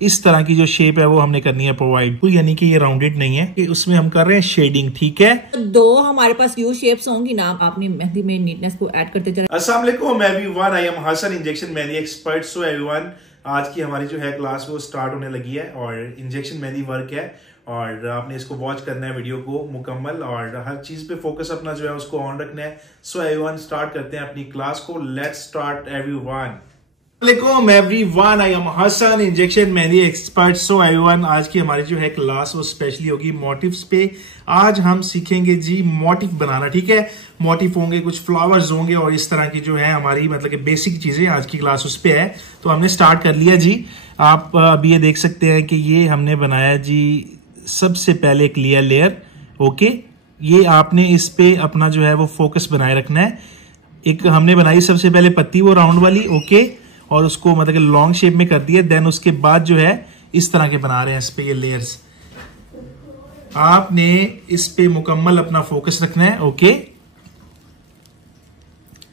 इस तरह की जो शेप है वो हमने करनी है प्रोवाइड, यानी कि ये राउंडेड नहीं है, कि उसमें हम कर रहे हैं शेडिंग। ठीक है, दो हमारे पास यू शेप्स होंगी ना, आपने मेहंदी में नीटनेस को ऐड करते चले। अस्सलाम वालेकुम everyone, I am Hasan, injection mehndi expert. So everyone, आज की हमारी जो है क्लास वो स्टार्ट होने लगी है और इंजेक्शन मेहंदी वर्क है और आपने इसको वॉच करना है वीडियो को मुकम्मल और हर चीज पे फोकस अपना जो है उसको ऑन रखना है। सो एवरीवन, स्टार्ट करते हैं अपनी क्लास को। Let's start everyone. वालेकुम everyone, I am Hasan, injection mehndi expert. So everyone, आज की हमारी जो है क्लास वो स्पेशली होगी मोटिव्स पे। आज हम सीखेंगे जी मोटिव बनाना। ठीक है, मोटिव होंगे, कुछ फ्लावर्स होंगे और इस तरह की जो है हमारी मतलब कि बेसिक चीजें आज की क्लास उस पे है। तो हमने स्टार्ट कर लिया जी। आप अभी ये देख सकते हैं कि ये हमने बनाया जी सबसे पहले एक लेयर। ओके, ये आपने इस पे अपना जो है वो फोकस बनाए रखना है। एक हमने बनाई सबसे पहले पत्ती, वो राउंड वाली। ओके, और उसको मतलब कि लॉन्ग शेप में कर दिया। देन उसके बाद जो है इस तरह के बना रहे हैं इस पे ये लेयर्स। आपने इस पे मुकम्मल अपना फोकस रखना है। ओके,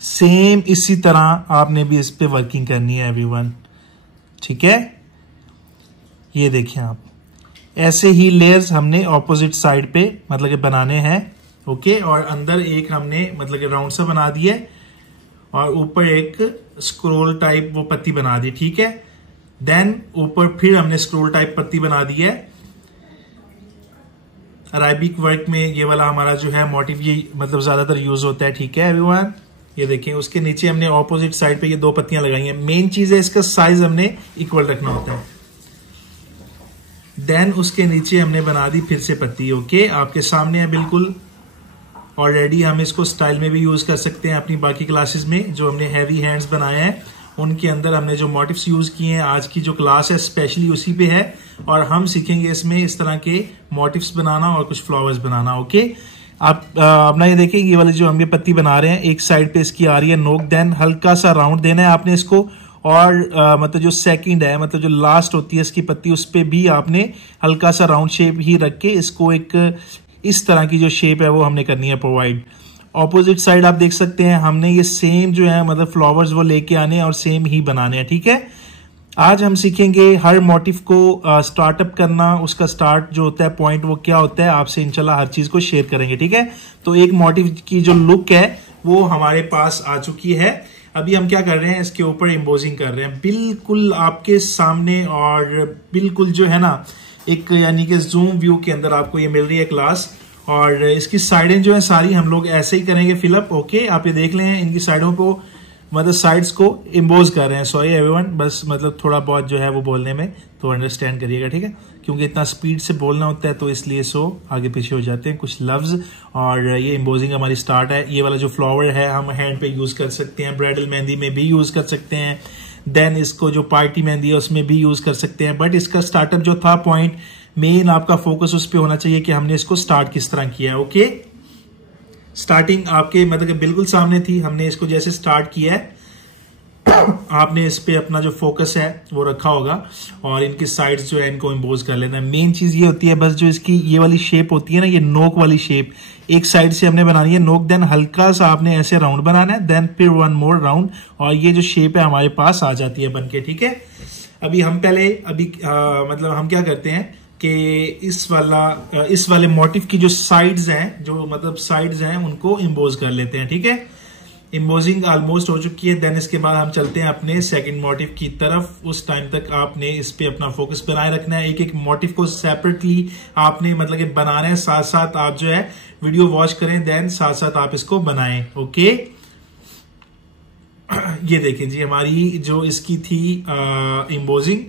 सेम इसी तरह आपने भी इस पे वर्किंग करनी है एवरीवन। ठीक है, ये देखिए आप, ऐसे ही लेयर्स हमने ऑपोजिट साइड पे मतलब कि बनाने हैं। ओके, और अंदर एक हमने मतलब कि राउंड सा बना दिया और ऊपर एक स्क्रोल टाइप वो पत्ती बना दी। ठीक है, देन ऊपर फिर हमने स्क्रोल टाइप पत्ती बना दी है। अराबिक वर्क में ये वाला हमारा जो है मोटिव ये मतलब ज्यादातर यूज होता है। ठीक है एवरीवन, ये देखें, उसके नीचे हमने ऑपोजिट साइड पे ये दो पत्तियां लगाई हैं। मेन चीज है इसका साइज हमने इक्वल रखना होता है। देन उसके नीचे हमने बना दी फिर से पत्ती। ओके, आपके सामने है बिल्कुल ऑलरेडी। हम इसको स्टाइल में भी यूज कर सकते हैं अपनी बाकी क्लासेस में। जो हमने हैवी हैंड्स बनाए हैं उनके अंदर हमने जो मोटिव्स यूज किए हैं, आज की जो क्लास है स्पेशली उसी पे है और हम सीखेंगे इसमें इस तरह के मोटिव्स बनाना और कुछ फ्लावर्स बनाना। ओके, आप अपना ये देखिए, ये वाली जो हम ये पत्ती बना रहे हैं, एक साइड पे इसकी आ रही है नोक। देन हल्का सा राउंड देना है आपने इसको और मतलब जो सेकंड है, मतलब जो लास्ट होती है इसकी पत्ती, उस पे भी आपने हल्का सा राउंड शेप ही रख के इसको एक इस तरह की जो शेप है वो हमने करनी है प्रोवाइड। ऑपोजिट साइड आप देख सकते हैं हमने ये सेम जो है मतलब फ्लावर्स वो लेके आने और सेम ही बनाने हैं। ठीक है, आज हम सीखेंगे हर मोटिव को स्टार्टअप करना, उसका स्टार्ट जो होता है पॉइंट वो क्या होता है, आपसे इंशाल्लाह हर चीज को शेयर करेंगे। ठीक है, तो एक मोटिव की जो लुक है वो हमारे पास आ चुकी है। अभी हम क्या कर रहे हैं, इसके ऊपर एम्बोजिंग कर रहे हैं बिल्कुल आपके सामने और बिल्कुल जो है ना एक यानी कि जूम व्यू के अंदर आपको ये मिल रही है क्लास। और इसकी साइडें जो है सारी हम लोग ऐसे ही करेंगे फिलअप। ओके, आप ये देख लें, इनकी साइडों को मतलब साइड्स को एम्बोज कर रहे हैं। सॉरी एवरीवन, बस मतलब थोड़ा बहुत जो है वो बोलने में तो अंडरस्टैंड करिएगा। ठीक है, क्योंकि इतना स्पीड से बोलना होता है तो इसलिए आगे पीछे हो जाते हैं कुछ लफ्ज। और ये एम्बोजिंग हमारी स्टार्ट है। ये वाला जो फ्लावर है हम हैंड पे यूज कर सकते हैं, ब्राइडल मेहंदी में भी यूज कर सकते हैं, देन इसको जो पार्टी मेहंदी है उसमें भी यूज कर सकते हैं। बट इसका स्टार्टअप जो था पॉइंट, मेन आपका फोकस उस पर होना चाहिए कि हमने इसको स्टार्ट किस तरह किया है। ओके, स्टार्टिंग आपके मतलब कि बिल्कुल सामने थी, हमने इसको जैसे स्टार्ट किया है आपने इस पे अपना जो फोकस है वो रखा होगा और इनके साइड्स जो है इनको इम्पोज कर लेना है। मेन चीज ये होती है बस, जो इसकी ये वाली शेप होती है ना, ये नोक वाली शेप एक साइड से हमने बनानी है नोक। देन हल्का सा आपने ऐसे राउंड बनाना है, देन फिर वन मोर राउंड और ये जो शेप है हमारे पास आ जाती है बनके। ठीक है, अभी हम पहले मतलब हम क्या करते हैं कि इस वाले मोटिव की जो साइड्स हैं, जो मतलब साइड्स हैं उनको इम्पोज कर लेते हैं। ठीक है, इम्पोजिंग ऑलमोस्ट हो चुकी है। देन इसके बाद हम चलते हैं अपने सेकंड मोटिव की तरफ। उस टाइम तक आपने इस पे अपना फोकस बनाए रखना है। एक एक मोटिव को सेपरेटली आपने मतलब कि बनाना है, साथ साथ आप जो है वीडियो वॉच करें, देन साथ साथ आप इसको बनाएं। ओके, ये देखें जी, हमारी जो इसकी थी इम्पोजिंग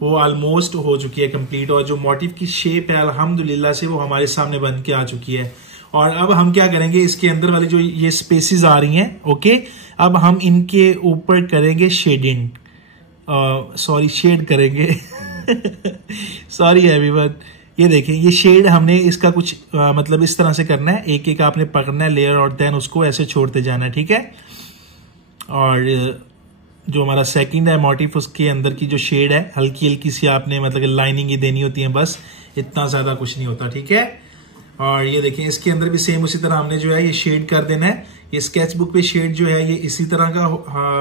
वो ऑलमोस्ट हो चुकी है कंप्लीट और जो मोटिव की शेप है अल्हम्दुलिल्लाह से वो हमारे सामने बन के आ चुकी है। और अब हम क्या करेंगे, इसके अंदर वाली जो ये स्पेसेस आ रही हैं, ओके, अब हम इनके ऊपर करेंगे शेडिंग, शेड करेंगे सॉरी एवरीवन। ये देखें, ये शेड हमने इसका कुछ मतलब इस तरह से करना है, एक एक आपने पकड़ना है लेयर और देन उसको ऐसे छोड़ते जाना है। ठीक है, और जो हमारा सेकंड है मोटिव, उसके अंदर की जो शेड है हल्की हल्की सी आपने मतलब लाइनिंग ही देनी होती है, बस इतना ज्यादा कुछ नहीं होता। ठीक है, और ये देखें, इसके अंदर भी सेम उसी तरह हमने जो है ये शेड कर देना है ये स्केच बुक पे शेड जो है ये इसी तरह का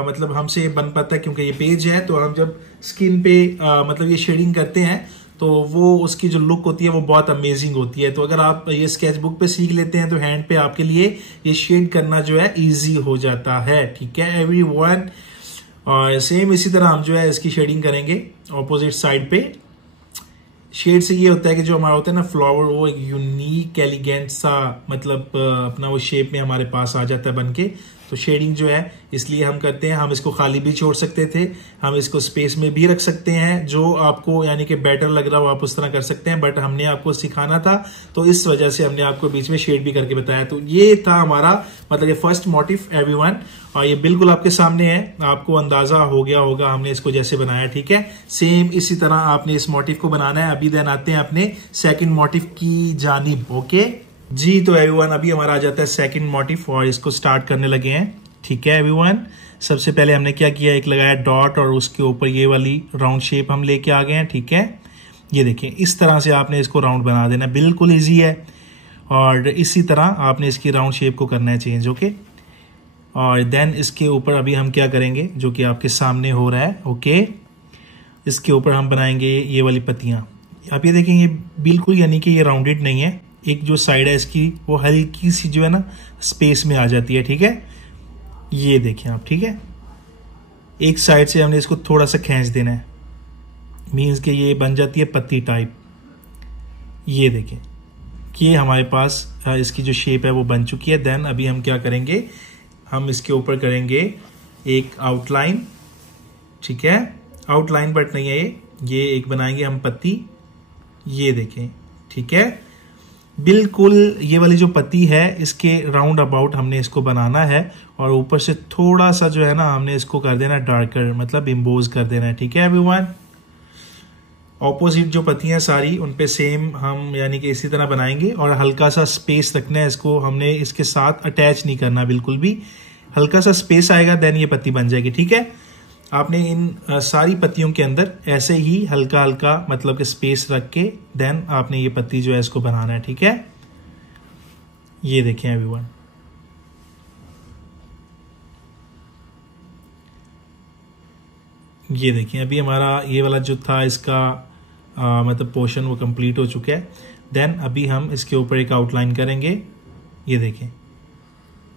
मतलब हमसे बन पाता है क्योंकि ये पेज है, तो हम जब स्किन पे मतलब ये शेडिंग करते हैं तो वो उसकी जो लुक होती है वो बहुत अमेजिंग होती है। तो अगर आप ये स्केच बुक पे सीख लेते हैं तो हैंड पे आपके लिए ये शेड करना जो है इजी हो जाता है। ठीक है एवरीवन, और सेम इसी तरह हम जो है इसकी शेडिंग करेंगे ऑपोजिट साइड पे। शेड से ये होता है कि जो हमारा होता है ना फ्लावर, वो एक यूनिक एलिगेंट सा मतलब अपना वो शेप में हमारे पास आ जाता है बनके। तो शेडिंग जो है इसलिए हम करते हैं, हम इसको खाली भी छोड़ सकते थे, हम इसको स्पेस में भी रख सकते हैं, जो आपको यानी कि बेटर लग रहा हो आप उस तरह कर सकते हैं, बट हमने आपको सिखाना था तो इस वजह से हमने आपको बीच में शेड भी करके बताया। तो ये था हमारा मतलब ये फर्स्ट मोटिव एवरीवन, और ये बिल्कुल आपके सामने है, आपको अंदाजा हो गया होगा हमने इसको जैसे बनाया। ठीक है, सेम इसी तरह आपने इस मोटिव को बनाना है। अभी देन आते हैं अपने सेकंड मोटिव की जानिब। ओके जी, तो एवरीवन अभी हमारा आ जाता है सेकंड मोटिव और इसको स्टार्ट करने लगे हैं। ठीक है एवरीवन, सबसे पहले हमने क्या किया, एक लगाया डॉट और उसके ऊपर ये वाली राउंड शेप हम लेके आ गए हैं। ठीक है, ये देखिए इस तरह से आपने इसको राउंड बना देना, बिल्कुल इजी है। और इसी तरह आपने इसकी राउंड शेप को करना है चेंज। ओके, और देन इसके ऊपर अभी हम क्या करेंगे जो कि आपके सामने हो रहा है। ओके, इसके ऊपर हम बनाएंगे ये वाली पत्तियां। आप ये देखेंगे बिल्कुल यानी कि ये राउंडेड नहीं है, एक जो साइड है इसकी वो हल्की सी जो है ना स्पेस में आ जाती है। ठीक है, ये देखें आप। ठीक है, एक साइड से हमने इसको थोड़ा सा खींच देना है, मीन्स कि ये बन जाती है पत्ती टाइप। ये देखें कि हमारे पास इसकी जो शेप है वो बन चुकी है। देन अभी हम क्या करेंगे, हम इसके ऊपर करेंगे एक आउटलाइन। ठीक है, आउटलाइन बट नहीं है ये एक बनाएंगे हम पत्ती। ये देखें, ठीक है, बिल्कुल ये वाली जो पत्ती है इसके राउंड अबाउट हमने इसको बनाना है, और ऊपर से थोड़ा सा जो है ना हमने इसको कर देना डार्कर, मतलब इम्बोज कर देना है। ठीक है एवरीवन, ऑपोजिट जो पत्तियां सारी उन पे सेम हम यानी कि इसी तरह बनाएंगे, और हल्का सा स्पेस रखना है, इसको हमने इसके साथ अटैच नहीं करना बिल्कुल भी, हल्का सा स्पेस आएगा देन ये पत्ती बन जाएगी। ठीक है, आपने इन सारी पत्तियों के अंदर ऐसे ही हल्का हल्का मतलब कि स्पेस रख के देन आपने ये पत्ती जो है इसको बनाना है। ठीक है, ये देखें एवरीवन, ये देखिए अभी हमारा ये वाला जो था इसका मतलब पोर्शन वो कंप्लीट हो चुका है। देन अभी हम इसके ऊपर एक आउटलाइन करेंगे। ये देखें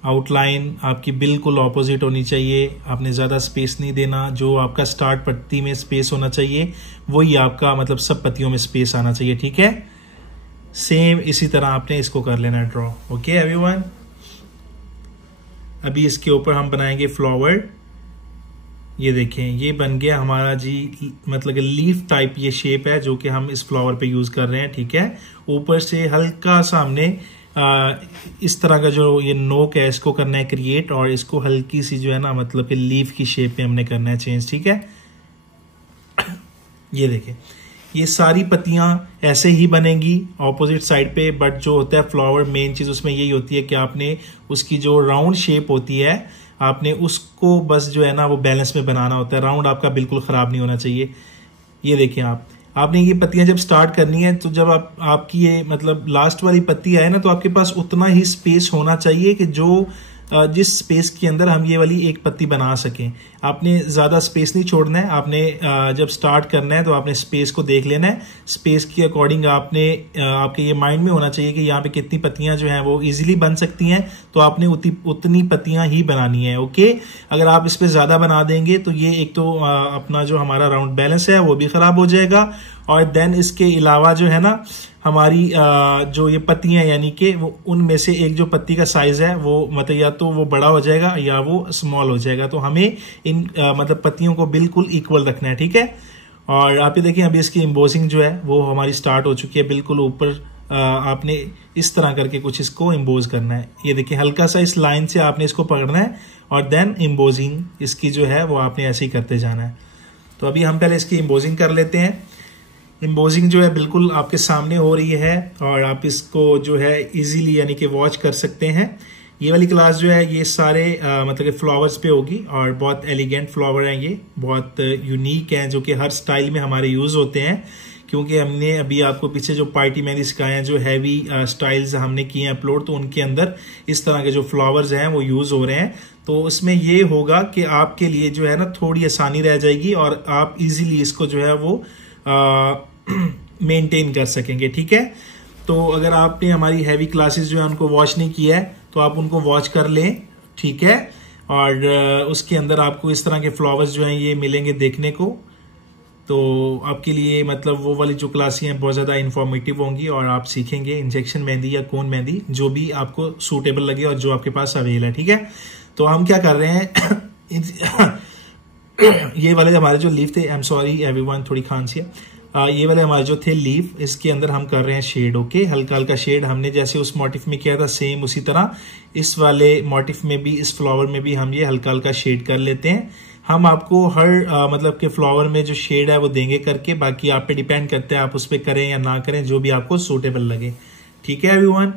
आउटलाइन आपकी बिल्कुल ऑपोजिट होनी चाहिए, आपने ज़्यादा स्पेस नहीं देना, जो आपका स्टार्ट पत्ती में स्पेस होना चाहिए वही आपका मतलब सब पत्तियों में स्पेस आना चाहिए। ठीक है, सेम इसी तरह आपने इसको कर लेना ड्रॉ। ओके एवरीवन, अभी इसके ऊपर हम बनाएंगे फ्लावर। ये देखें ये बन गया हमारा जी मतलब कि लीफ टाइप ये शेप है जो कि हम इस फ्लावर पे यूज कर रहे हैं। ठीक है, ऊपर से हल्का सा हमने इस तरह का जो ये नोक है इसको करना है क्रिएट, और इसको हल्की सी जो है ना मतलब कि लीफ की शेप में हमने करना है चेंज। ठीक है, ये देखें ये सारी पत्तियां ऐसे ही बनेंगी ऑपोजिट साइड पे, बट जो होता है फ्लावर मेन चीज उसमें यही होती है कि आपने उसकी जो राउंड शेप होती है आपने उसको बस जो है ना वो बैलेंस में बनाना होता है, राउंड आपका बिल्कुल खराब नहीं होना चाहिए। ये देखें आपने ये पत्तियां जब स्टार्ट करनी है तो जब आपकी ये मतलब लास्ट वाली पत्ती आए ना तो आपके पास उतना ही स्पेस होना चाहिए कि जो जिस स्पेस के अंदर हम ये वाली एक पत्ती बना सकें। आपने ज्यादा स्पेस नहीं छोड़ना है, आपने जब स्टार्ट करना है तो आपने स्पेस को देख लेना है, स्पेस के अकॉर्डिंग आपने आपके ये माइंड में होना चाहिए कि यहाँ पे कितनी पत्तियां जो हैं वो इजीली बन सकती हैं, तो आपने उतनी पत्तियां ही बनानी है। ओके, अगर आप इस पे ज्यादा बना देंगे तो ये एक तो अपना जो हमारा राउंड बैलेंस है वो भी खराब हो जाएगा, और देन इसके अलावा जो है ना हमारी जो ये पत्तियां यानी कि वो उनमें से एक जो पत्ती का साइज है वो मतलब या तो वो बड़ा हो जाएगा या वो स्मॉल हो जाएगा, तो हमें इन मतलब पत्तियों को बिल्कुल इक्वल रखना है। ठीक है, और आप ये देखिए अभी इसकी एम्बोसिंग जो है वो हमारी स्टार्ट हो चुकी है, बिल्कुल ऊपर आपने इस तरह करके कुछ इसको एम्बोज करना है। ये देखिए हल्का सा इस लाइन से आपने इसको पकड़ना है और देन एम्बोजिंग इसकी जो है वो आपने ऐसे ही करते जाना है। तो अभी हम पहले इसकी एम्बोजिंग कर लेते हैं। एम्बोजिंग जो है बिल्कुल आपके सामने हो रही है और आप इसको जो है इजीली यानी कि वॉच कर सकते हैं। ये वाली क्लास जो है ये सारे मतलब कि फ्लावर्स पे होगी और बहुत एलिगेंट फ्लावर हैं, ये बहुत यूनिक हैं जो कि हर स्टाइल में हमारे यूज होते हैं, क्योंकि हमने अभी आपको पीछे जो पार्टी मेहंदी सिखाए हैं, जो हैवी स्टाइल्स हमने किए हैं अपलोड, तो उनके अंदर इस तरह के जो फ्लावर्स हैं वो यूज हो रहे हैं। तो उसमें ये होगा कि आपके लिए जो है ना थोड़ी आसानी रह जाएगी और आप इजीली इसको जो है वो मेंटेन कर सकेंगे। ठीक है, तो अगर आपने हमारी हैवी क्लासेस जो है उनको वॉच नहीं किया है तो आप उनको वॉच कर लें। ठीक है, और उसके अंदर आपको इस तरह के फ्लावर्स जो हैं ये मिलेंगे देखने को। तो आपके लिए मतलब वो वाली जो क्लासें हैं बहुत ज़्यादा इन्फॉर्मेटिव होंगी और आप सीखेंगे इंजेक्शन मेहंदी या कोन मेहंदी, जो भी आपको सूटेबल लगे और जो आपके पास अवेलेबल है। ठीक है, तो हम क्या कर रहे हैं ये वाले हमारे जो लीफ थे, आई एम सॉरी एवरीवन, थोड़ी खांसी है, ये वाले हमारे जो थे लीफ, इसके अंदर हम कर रहे हैं शेड। ओके, हल्का हल्का शेड हमने जैसे उस मोटिफ में किया था सेम उसी तरह इस वाले मोटिफ में भी, इस फ्लावर में भी हम ये हल्का हल्का शेड कर लेते हैं। हम आपको हर मतलब के फ्लावर में जो शेड है वो देंगे करके, बाकी आप पे डिपेंड करते हैं आप उस पर करें या ना करें, जो भी आपको सूटेबल लगे। ठीक है एवरीवन,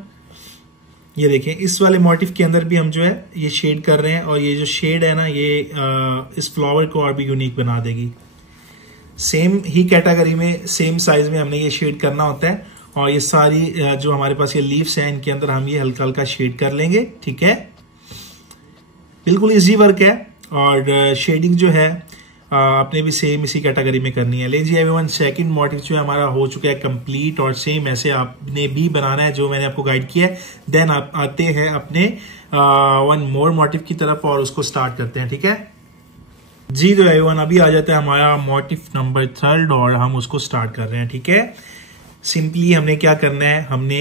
ये देखें इस वाले मोटिफ के अंदर भी हम जो है ये शेड कर रहे हैं और ये जो शेड है ना ये इस फ्लावर को और भी यूनिक बना देगी। सेम ही कैटेगरी में सेम साइज में हमने ये शेड करना होता है और ये सारी जो हमारे पास ये लीव्स हैं इनके अंदर हम ये हल्का हल्का शेड कर लेंगे। ठीक है, बिल्कुल इजी वर्क है और शेडिंग जो है आपने भी सेम इसी कैटेगरी में करनी है। ले जी एवरीवन, सेकंड मोटिव जो है हमारा हो चुका है कंप्लीट और सेम ऐसे आपने भी बनाना है जो मैंने आपको गाइड किया है। देन आप आते हैं अपने वन मोर मोटिव की तरफ और उसको स्टार्ट करते हैं। ठीक है जी, तो एवरीवन अभी आ जाता है हमारा मोटिव नंबर 3 और हम उसको स्टार्ट कर रहे हैं। ठीक है, सिंपली हमने क्या करना है, हमने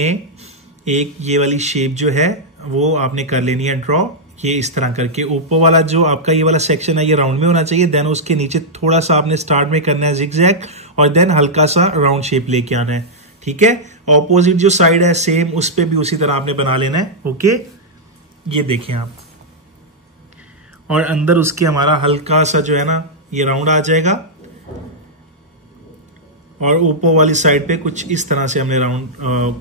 एक ये वाली शेप जो है वो आपने कर लेनी है ड्रॉ, ये इस तरह करके। ऊपर वाला जो आपका ये वाला सेक्शन है ये राउंड में होना चाहिए, देन उसके नीचे थोड़ा सा आपने स्टार्ट में करना है जिगजैग और देन हल्का सा राउंड शेप लेके आना है। ठीक है, ऑपोजिट जो साइड है सेम उस पर भी उसी तरह आपने बना लेना है। ओके, ये देखें आप, और अंदर उसके हमारा हल्का सा जो है ना ये राउंड आ जाएगा और ऊपर वाली साइड पे कुछ इस तरह से हमने राउंड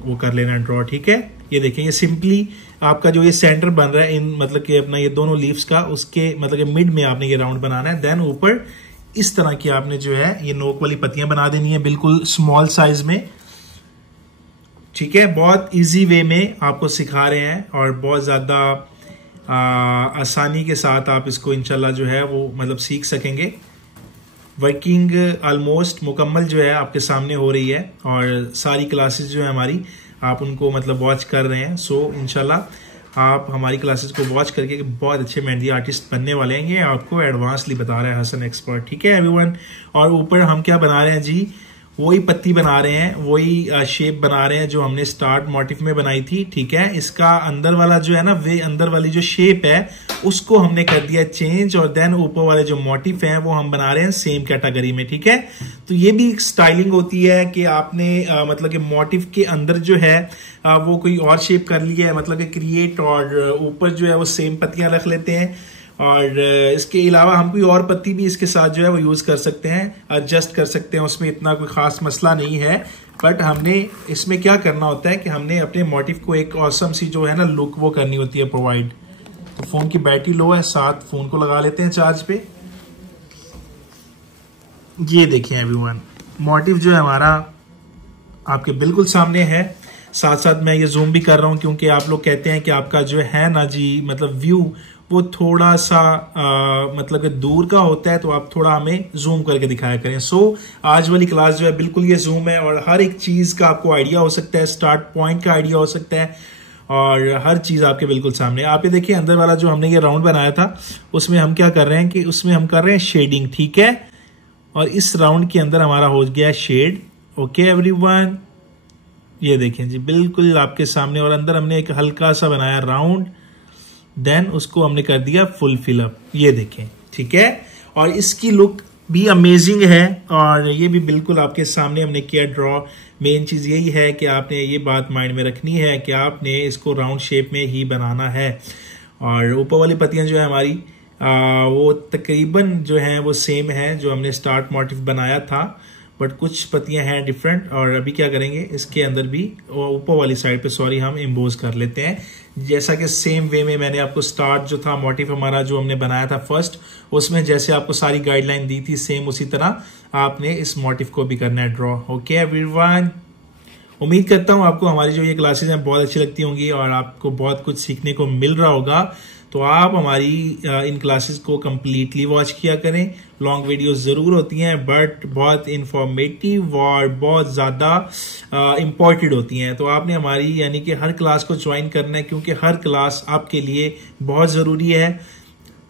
वो कर लेना है ड्रॉ। ठीक है, ये देखें ये सिंपली आपका जो ये सेंटर बन रहा है इन मतलब कि अपना ये दोनों लीव्स का, उसके मतलब कि मिड में आपने ये राउंड बनाना है। देन ऊपर इस तरह की आपने जो है ये नोक वाली पत्तियां बना देनी है बिल्कुल स्मॉल साइज में। ठीक है, बहुत इजी वे में आपको सिखा रहे हैं और बहुत ज्यादा आसानी के साथ आप इसको इंशाल्लाह जो है वो मतलब सीख सकेंगे। वर्किंग ऑलमोस्ट मुकम्मल जो है आपके सामने हो रही है और सारी क्लासेस जो है हमारी आप उनको मतलब वॉच कर रहे हैं। सो इंशाल्लाह आप हमारी क्लासेस को वॉच करके बहुत अच्छे मेहंदी आर्टिस्ट बनने वाले हैं, ये आपको एडवांसली बता रहा है हसन एक्सपर्ट। ठीक है एवरीवन, और ऊपर हम क्या बना रहे हैं जी, वही पत्ती बना रहे हैं, वही शेप बना रहे हैं जो हमने स्टार्ट मोटिव में बनाई थी। ठीक है, इसका अंदर वाला जो है ना वे अंदर वाली जो शेप है उसको हमने कर दिया चेंज और देन ऊपर वाले जो मोटिव हैं वो हम बना रहे हैं सेम कैटेगरी में। ठीक है, तो ये भी स्टाइलिंग होती है कि आपने मतलब कि मोटिव के अंदर जो है वो कोई और शेप कर लिया है मतलब कि क्रिएट, और ऊपर जो है वो सेम पत्तियां रख लेते हैं और इसके अलावा हम कोई और पत्ती भी इसके साथ जो है वो यूज कर सकते हैं, एडजस्ट कर सकते हैं, उसमें इतना कोई खास मसला नहीं है। बट हमने इसमें क्या करना होता है कि हमने अपने मोटिव को एक ऑसम सी जो है ना लुक वो करनी होती है प्रोवाइड। तो फोन की बैटरी लो है, साथ फोन को लगा लेते हैं चार्ज पे। ये देखिए एवरीवन, मोटिव जो है हमारा आपके बिल्कुल सामने है, साथ साथ मैं ये जूम भी कर रहा हूं क्योंकि आप लोग कहते हैं कि आपका जो है ना जी मतलब व्यू वो थोड़ा सा मतलब कि दूर का होता है, तो आप थोड़ा हमें जूम करके दिखाया करें। सो आज वाली क्लास जो है बिल्कुल ये जूम है और हर एक चीज का आपको आइडिया हो सकता है, स्टार्ट पॉइंट का आइडिया हो सकता है और हर चीज आपके बिल्कुल सामने। आप ये देखिए अंदर वाला जो हमने ये राउंड बनाया था उसमें हम क्या कर रहे हैं कि उसमें हम कर रहे हैं शेडिंग। ठीक है, और इस राउंड के अंदर हमारा हो गया शेड। ओके एवरीवन, ये देखें जी बिल्कुल आपके सामने, और अंदर हमने एक हल्का सा बनाया राउंड, देन उसको हमने कर दिया फुल फिलअप। ये देखें, ठीक है, और इसकी लुक भी अमेजिंग है और ये भी बिल्कुल आपके सामने हमने किया ड्रॉ। मेन चीज यही है कि आपने ये बात माइंड में रखनी है कि आपने इसको राउंड शेप में ही बनाना है। और ऊपर वाली पत्तियां जो है हमारी वो तकरीबन जो है वो सेम है जो हमने स्टार्ट मोटिव बनाया था, बट कुछ पत्तियां हैं डिफरेंट। और अभी क्या करेंगे, इसके अंदर भी ऊपर वाली साइड पे हम एम्बोज कर लेते हैं। जैसा कि सेम वे में मैंने आपको स्टार्ट जो था मोटिव हमारा जो हमने बनाया था फर्स्ट, उसमें जैसे आपको सारी गाइडलाइन दी थी, सेम उसी तरह आपने इस मोटिव को भी करना है ड्रॉ। ओके एवरीवन, उम्मीद करता हूं आपको हमारी जो ये क्लासेस हैं बहुत अच्छी लगती होंगी और आपको बहुत कुछ सीखने को मिल रहा होगा। तो आप हमारी इन क्लासेस को कंप्लीटली वॉच किया करें। लॉन्ग वीडियोस जरूर होती हैं बट बहुत इंफॉर्मेटिव और बहुत ज़्यादा इम्पोर्टेंट होती हैं। तो आपने हमारी यानी कि हर क्लास को ज्वाइन करना है, क्योंकि हर क्लास आपके लिए बहुत ज़रूरी है।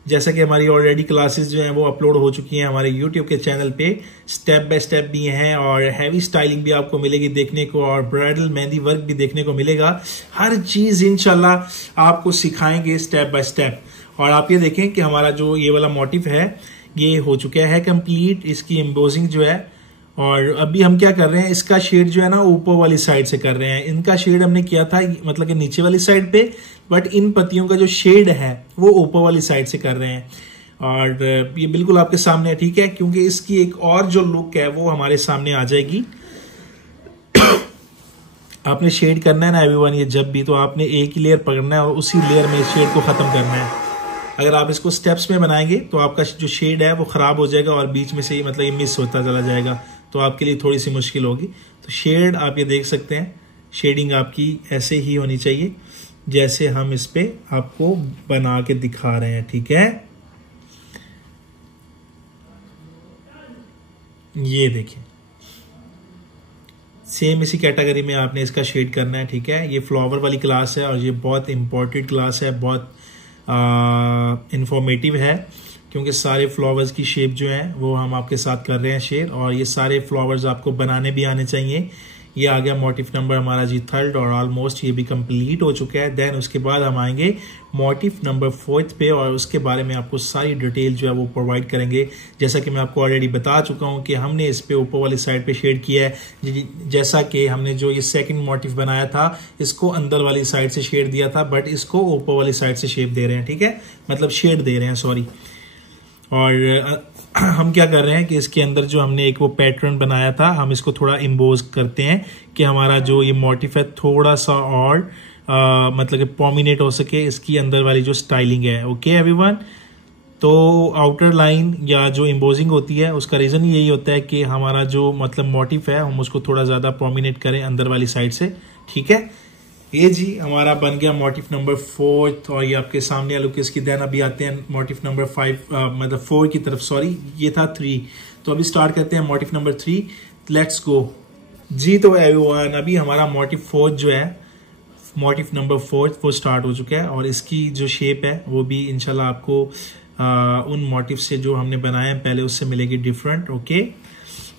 जैसा कि हमारी ऑलरेडी क्लासेस जो हैं वो अपलोड हो चुकी हैं हमारे यूट्यूब के चैनल पे, स्टेप बाय स्टेप भी हैं और हैवी स्टाइलिंग भी आपको मिलेगी देखने को, और ब्राइडल मेहंदी वर्क भी देखने को मिलेगा। हर चीज़ इंशाल्लाह आपको सिखाएंगे स्टेप बाय स्टेप। और आप ये देखें कि हमारा जो ये वाला मोटिव है ये हो चुका है कंप्लीट, इसकी एम्बोजिंग जो है। और अभी हम क्या कर रहे हैं, इसका शेड जो है ना ऊपर वाली साइड से कर रहे हैं। इनका शेड हमने किया था मतलब कि नीचे वाली साइड पे, बट इन पत्तियों का जो शेड है वो ऊपर वाली साइड से कर रहे हैं। और ये बिल्कुल आपके सामने है, ठीक है, क्योंकि इसकी एक और जो लुक है वो हमारे सामने आ जाएगी। आपने शेड करना है ना एवरीवन, ये जब भी, तो आपने एक ही लेयर पकड़ना है और उसी लेयर में शेड को खत्म करना है। अगर आप इसको स्टेप्स में बनाएंगे तो आपका जो शेड है वो खराब हो जाएगा और बीच में से ही मतलब ये मिस होता चला जाएगा, तो आपके लिए थोड़ी सी मुश्किल होगी। तो शेड आप ये देख सकते हैं, शेडिंग आपकी ऐसे ही होनी चाहिए जैसे हम इस पे आपको बना के दिखा रहे हैं, ठीक है। ये देखिए सेम इसी कैटेगरी में आपने इसका शेड करना है, ठीक है। ये फ्लावर वाली क्लास है और ये बहुत इंपॉर्टेंट क्लास है, बहुत इंफॉर्मेटिव है, क्योंकि सारे फ्लावर्स की शेप जो है वो हम आपके साथ कर रहे हैं शेयर। और ये सारे फ्लावर्स आपको बनाने भी आने चाहिए। ये आ गया मोटिव नंबर हमारा जी 3rd और ऑलमोस्ट ये भी कंप्लीट हो चुका है। देन उसके बाद हम आएंगे मोटिव नंबर 4th पे और उसके बारे में आपको सारी डिटेल जो है वो प्रोवाइड करेंगे। जैसा कि मैं आपको ऑलरेडी बता चुका हूँ कि हमने इस पे ऊपर वाली साइड पे शेड किया है, जैसा कि हमने जो ये सेकंड मोटिव बनाया था इसको अंदर वाली साइड से शेड दिया था, बट इसको ऊपर वाली साइड से शेप दे रहे हैं, ठीक है, मतलब शेड दे रहे हैं, सॉरी। और हम क्या कर रहे हैं कि इसके अंदर जो हमने एक वो पैटर्न बनाया था, हम इसको थोड़ा इम्बोज करते हैं कि हमारा जो ये मोटिव है थोड़ा सा और मतलब कि प्रोमिनेंट हो सके, इसकी अंदर वाली जो स्टाइलिंग है। ओके एवरीवन, तो आउटर लाइन या जो इम्बोजिंग होती है उसका रीज़न यही होता है कि हमारा जो मतलब मोटिव है हम उसको थोड़ा ज़्यादा प्रोमिनेंट करें अंदर वाली साइड से, ठीक है। ये जी हमारा बन गया मोटिव नंबर 4th और ये आपके सामने लुक इसकी। देन अभी आते हैं मोटिव नंबर 5 मतलब 4 की तरफ, सॉरी ये था 3। तो अभी स्टार्ट करते हैं मोटिव नंबर 3, लेट्स गो जी। तो एवरीवन अभी हमारा मोटिव 4 जो है, मोटिव नंबर 4 वो स्टार्ट हो चुका है और इसकी जो शेप है वो भी इंशाल्लाह आपको उन मोटिव से जो हमने बनाए हैं पहले उससे मिलेगी डिफरेंट। ओके,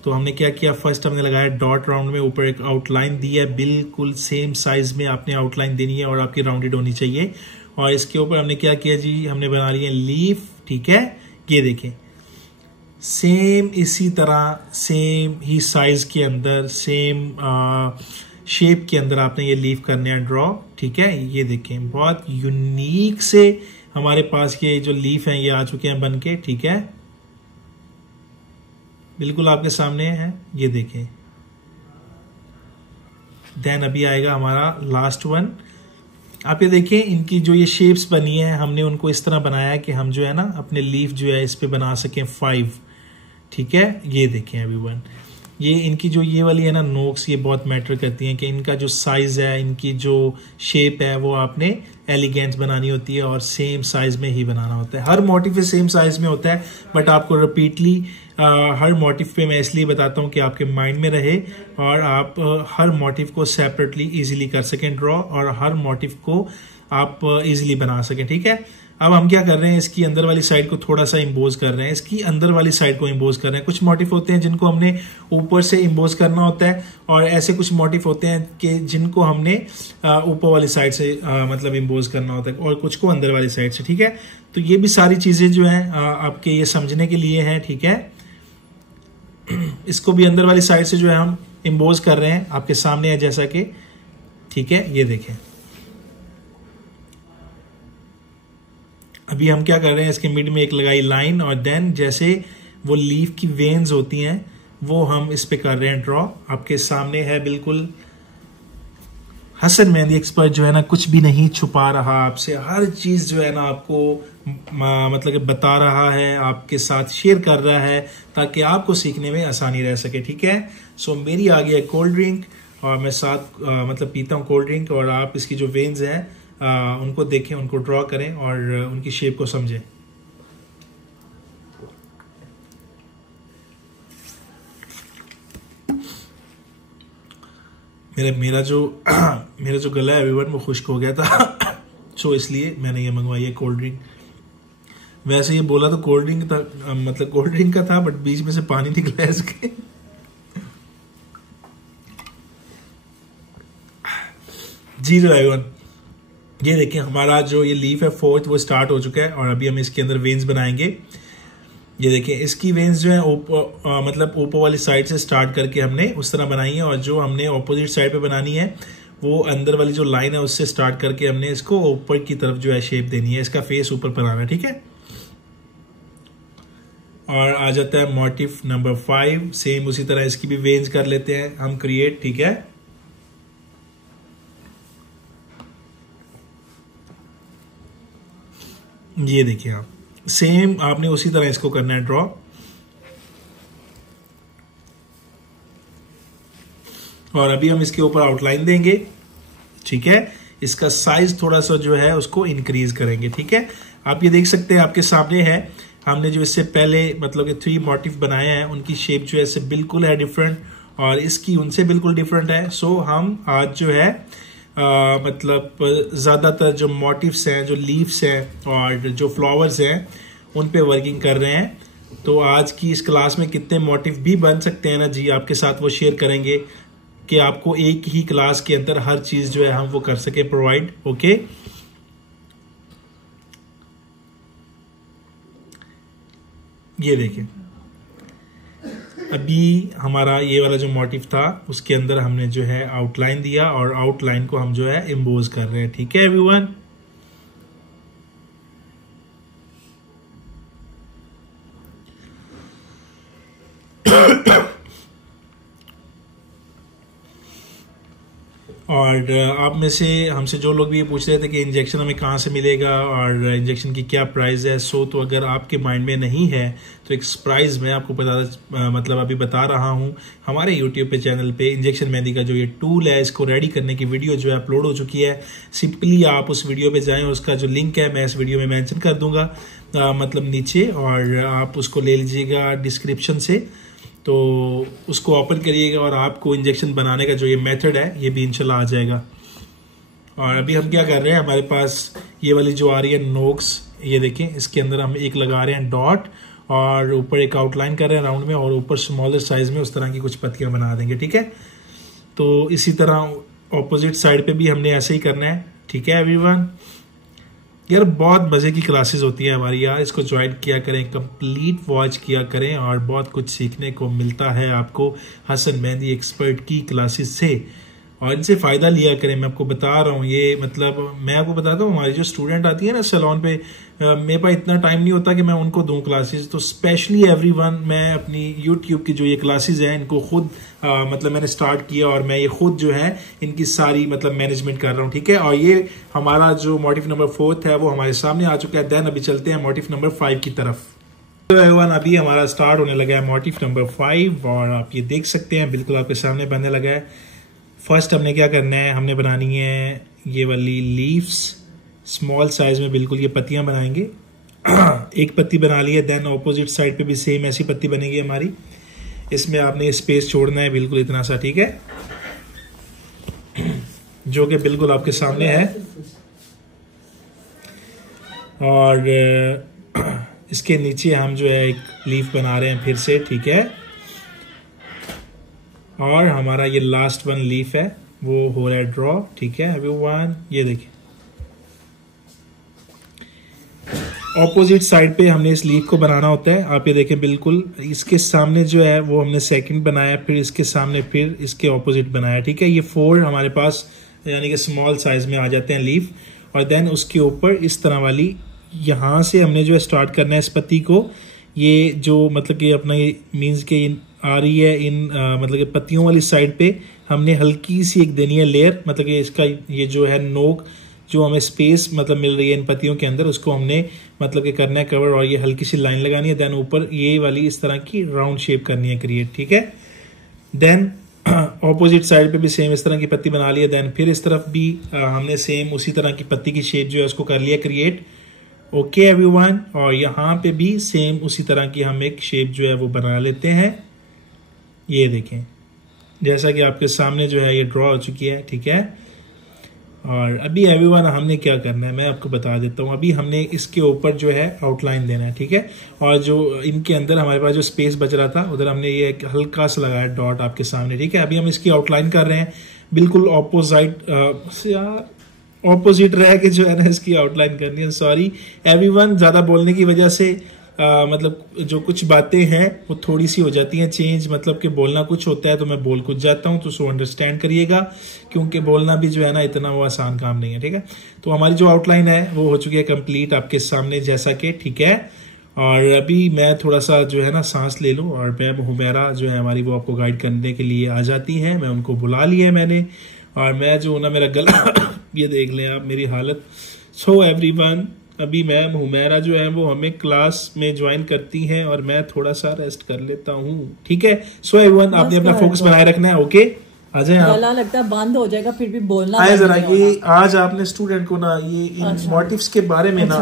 तो हमने क्या किया, फर्स्ट हमने लगाया डॉट राउंड में, ऊपर एक आउटलाइन दी है, बिल्कुल सेम साइज में आपने आउटलाइन देनी है और आपकी राउंडेड होनी चाहिए। और इसके ऊपर हमने क्या किया जी, हमने बना लिया लीफ, ठीक है। ये देखें सेम इसी तरह सेम ही साइज के अंदर सेम शेप के अंदर आपने ये लीफ करने हैं ड्रॉ, ठीक है। ये देखें बहुत यूनिक से हमारे पास ये जो लीफ हैं ये आ चुके हैं बन के, ठीक है, बिल्कुल आपके सामने है, ये देखें। देन अभी आएगा हमारा लास्ट वन। आप ये देखें इनकी जो ये शेप्स बनी है हमने उनको इस तरह बनाया है कि हम जो है ना अपने लीफ जो है इस पे बना सकें 5, ठीक है। ये देखें एवरीवन, ये इनकी जो ये वाली है ना नोक्स, ये बहुत मैटर करती हैं कि इनका जो साइज है, इनकी जो शेप है वो आपने एलिगेंट बनानी होती है और सेम साइज में ही बनाना होता है। हर मोटिव सेम साइज में होता है, बट आपको रिपीटली हर मोटिव पे मैं इसलिए बताता हूँ कि आपके माइंड में रहे और आप हर मोटिव को सेपरेटली इजीली कर सकें ड्रॉ और हर मोटिव को आप इजीली बना सकें, ठीक है। अब हम क्या कर रहे हैं, इसकी अंदर वाली साइड को थोड़ा सा इम्बोज कर रहे हैं, इसकी अंदर वाली साइड को इम्बोज कर रहे हैं। कुछ मोटिव होते हैं जिनको हमने ऊपर से इम्बोज करना होता है और ऐसे कुछ मोटिव होते हैं कि जिनको हमने ऊपर वाली साइड से मतलब इम्बोज करना होता है और कुछ को अंदर वाली साइड से, ठीक है। तो ये भी सारी चीजें जो हैं आपके ये समझने के लिए हैं, ठीक है। इसको भी अंदर वाली साइड से जो है हम इम्बोज कर रहे हैं, आपके सामने है जैसा कि, ठीक है। ये देखें अभी हम क्या कर रहे हैं, इसके मिड में एक लगाई लाइन और देन जैसे वो लीफ की वेन्स होती हैं वो हम इस पे कर रहे हैं ड्रॉ। आपके सामने है बिल्कुल हसन मेहंदी एक्सपर्ट जो है ना कुछ भी नहीं छुपा रहा आपसे, हर चीज जो है ना आपको मतलब कि बता रहा है, आपके साथ शेयर कर रहा है ताकि आपको सीखने में आसानी रह सके। ठीक है, सो मेरी आ गई है कोल्ड ड्रिंक और मैं साथ मतलब पीता हूँ कोल्ड ड्रिंक, और आप इसकी जो वेन्स हैं उनको देखें, उनको ड्रॉ करें और उनकी शेप को समझें। मेरा जो गला है एवरीवन वो खुश्क हो गया था सो इसलिए मैंने ये मंगवाई है कोल्ड ड्रिंक। वैसे ये बोला तो कोल्ड ड्रिंक था, मतलब कोल्ड ड्रिंक का था, बट बीच में से पानी निकला है इसके। जी जो एवरीवन, ये देखिए हमारा जो ये लीफ है फोर्थ वो स्टार्ट हो चुका है और अभी हम इसके अंदर वेन्स बनाएंगे। ये देखिए इसकी वेन्स जो है मतलब ऊपर वाली साइड से स्टार्ट करके हमने उस तरह बनाई है, और जो हमने ऑपोजिट साइड पे बनानी है वो अंदर वाली जो लाइन है उससे स्टार्ट करके हमने इसको ऊपर की तरफ जो है शेप देनी है, इसका फेस ऊपर बनाना है। ठीक है, और आ जाता है मोटिव नंबर 5। सेम उसी तरह इसकी भी वेन्स कर लेते हैं हम क्रिएट। ठीक है, ये देखिए आप सेम आपने उसी तरह इसको करना है ड्रॉ। और अभी हम इसके ऊपर आउटलाइन देंगे। ठीक है, इसका साइज थोड़ा सा जो है उसको इंक्रीज करेंगे। ठीक है, आप ये देख सकते हैं आपके सामने है, हमने जो इससे पहले मतलब कि 3 मोटिव बनाए हैं उनकी शेप जो है इससे बिल्कुल है डिफरेंट, और इसकी उनसे बिल्कुल डिफरेंट है। सो हम आज जो है मतलब ज़्यादातर जो मोटिव्स हैं, जो लीव्स हैं और जो फ्लावर्स हैं उन पे वर्किंग कर रहे हैं। तो आज की इस क्लास में कितने मोटिव भी बन सकते हैं ना जी, आपके साथ वो शेयर करेंगे कि आपको एक ही क्लास के अंदर हर चीज़ जो है हम वो कर सके प्रोवाइड। ओके, ये देखिए अभी हमारा ये वाला जो मोटिव था उसके अंदर हमने जो है आउटलाइन दिया और आउटलाइन को हम जो है एम्बोज कर रहे हैं। ठीक है एवरीवन, और आप में से हमसे जो लोग भी ये पूछ रहे थे कि इंजेक्शन हमें कहाँ से मिलेगा और इंजेक्शन की क्या प्राइस है, तो अगर आपके माइंड में नहीं है तो एक प्राइस मैं आपको मतलब अभी बता रहा हूँ। हमारे यूट्यूब पे चैनल पे इंजेक्शन मेहंदी का जो ये टूल है इसको रेडी करने की वीडियो जो है अपलोड हो चुकी है। सिंपली आप उस वीडियो पे जाएं, उसका जो लिंक है मैं इस वीडियो में मेंशन कर दूंगा मतलब नीचे, और आप उसको ले लीजिएगा डिस्क्रिप्शन से। तो उसको ओपन करिएगा और आपको इंजेक्शन बनाने का जो ये मेथड है ये भी इंशाल्लाह आ जाएगा। और अभी हम क्या कर रहे हैं, हमारे पास ये वाली जो आ रही है नोक्स, ये देखें इसके अंदर हम एक लगा रहे हैं डॉट और ऊपर एक आउटलाइन कर रहे हैं राउंड में, और ऊपर स्मॉलर साइज में उस तरह की कुछ पत्तियां बना देंगे। ठीक है, तो इसी तरह ऑपोजिट साइड पे भी हमने ऐसे ही करना है। ठीक है एवरीवन, यार बहुत मज़े की क्लासेस होती है हमारी यार, इसको ज्वाइन किया करें, कंप्लीट वॉच किया करें और बहुत कुछ सीखने को मिलता है आपको हसन मेहंदी एक्सपर्ट की क्लासेस से, और इनसे फ़ायदा लिया करें। मैं आपको बता रहा हूँ, ये मतलब मैं आपको बताता हूँ हमारी जो स्टूडेंट आती है ना सैलून पे, मेरे पास इतना टाइम नहीं होता कि मैं उनको दूँ क्लासेस, तो स्पेशली एवरीवन मैं अपनी यूट्यूब की जो ये क्लासेस हैं इनको खुद मतलब मैंने स्टार्ट किया और मैं ये खुद जो है इनकी सारी मतलब मैनेजमेंट कर रहा हूँ। ठीक है, और ये हमारा जो मोटिव नंबर 4 है वो हमारे सामने आ चुका है। देन अभी चलते हैं मोटिव नंबर 5 की तरफ। तो एवरीवन अभी हमारा स्टार्ट होने लगा है मोटिव नंबर 5, और आप ये देख सकते हैं बिल्कुल आपके सामने बनने लगा है। फर्स्ट हमने क्या करना है, हमने बनानी है ये वाली लीव्स, स्मॉल साइज में बिल्कुल ये पत्तियां बनाएंगे। एक पत्ती बना ली है, देन ऑपोजिट साइड पे भी सेम ऐसी पत्ती बनेगी हमारी। इसमें आपने स्पेस छोड़ना है बिल्कुल इतना सा। ठीक है, जो कि बिल्कुल आपके सामने है, और इसके नीचे हम जो है एक लीफ बना रहे हैं फिर से। ठीक है, और हमारा ये लास्ट वन लीफ है वो हो रहा है ड्रॉ। ठीक है एवरीवन, ये देखिए ऑपोजिट साइड पे हमने इस लीफ को बनाना होता है। आप ये देखें बिल्कुल इसके सामने जो है वो हमने सेकंड बनाया, फिर इसके सामने, फिर इसके ऑपोजिट बनाया। ठीक है, ये 4 हमारे पास यानी कि स्मॉल साइज में आ जाते हैं लीफ, और देन उसके ऊपर इस तरह वाली यहाँ से हमने जो है स्टार्ट करना है इस पत्ती को। ये जो मतलब कि अपना ये मीन्स के आ रही है इन मतलब कि पत्तियों वाली साइड पे हमने हल्की सी एक देनी है लेयर, मतलब कि इसका ये जो है नोक जो हमें स्पेस मतलब मिल रही है इन पत्तियों के अंदर, उसको हमने मतलब कि करना है कवर, और ये हल्की सी लाइन लगानी है। देन ऊपर ये वाली इस तरह की राउंड शेप करनी है क्रिएट, ठीक है। देन ऑपोजिट साइड पे भी सेम इस तरह की पत्ती बना ली है। देन फिर इस तरफ भी हमने सेम उसी तरह की पत्ती की शेप जो है उसको कर लिया क्रिएट। ओके एवरीवन, और यहाँ पे भी सेम उसी तरह की हम एक शेप जो है वो बना लेते हैं। ये देखें जैसा कि आपके सामने जो है ये ड्रॉ हो चुकी है, ठीक है। और अभी एवरीवन हमने क्या करना है मैं आपको बता देता हूँ। अभी हमने इसके ऊपर जो है आउटलाइन देना है, ठीक है। और जो इनके अंदर हमारे पास जो स्पेस बच रहा था उधर हमने ये एक हल्का सा लगाया डॉट आपके सामने, ठीक है। अभी हम इसकी आउटलाइन कर रहे हैं, बिल्कुल ऑपोजिट रह के जो है ना इसकी आउटलाइन करनी है। सॉरी एवरीवन, ज्यादा बोलने की वजह से मतलब जो कुछ बातें हैं वो थोड़ी सी हो जाती हैं चेंज, मतलब कि बोलना कुछ होता है तो मैं बोल कुछ जाता हूं, तो सो अंडरस्टैंड करिएगा, क्योंकि बोलना भी जो है ना इतना वो आसान काम नहीं है, ठीक है। तो हमारी जो आउटलाइन है वो हो चुकी है कंप्लीट आपके सामने जैसा कि, ठीक है। और अभी मैं थोड़ा सा जो है ना सांस ले लूं, और मैम हुमैरा जो है हमारी वो आपको गाइड करने के लिए आ जाती हैं। मैं उनको बुला लिया है मैंने, और मैं जो ना मेरा गला ये देख लें आप मेरी हालत। सो एवरीवन, अभी मैम हुमैरा जो है वो हमें क्लास में ज्वाइन करती हैं और मैं थोड़ा सा रेस्ट कर लेता हूँ, ठीक है। सो एवरीवन, आपने अपना फोकस बनाए रखना है, ओके। आ जाए आप। गला लगता है बंद हो जाएगा, फिर भी बोलना आए जरा। ये आज आपने स्टूडेंट को ना ये इन मोटिव्स के बारे में ना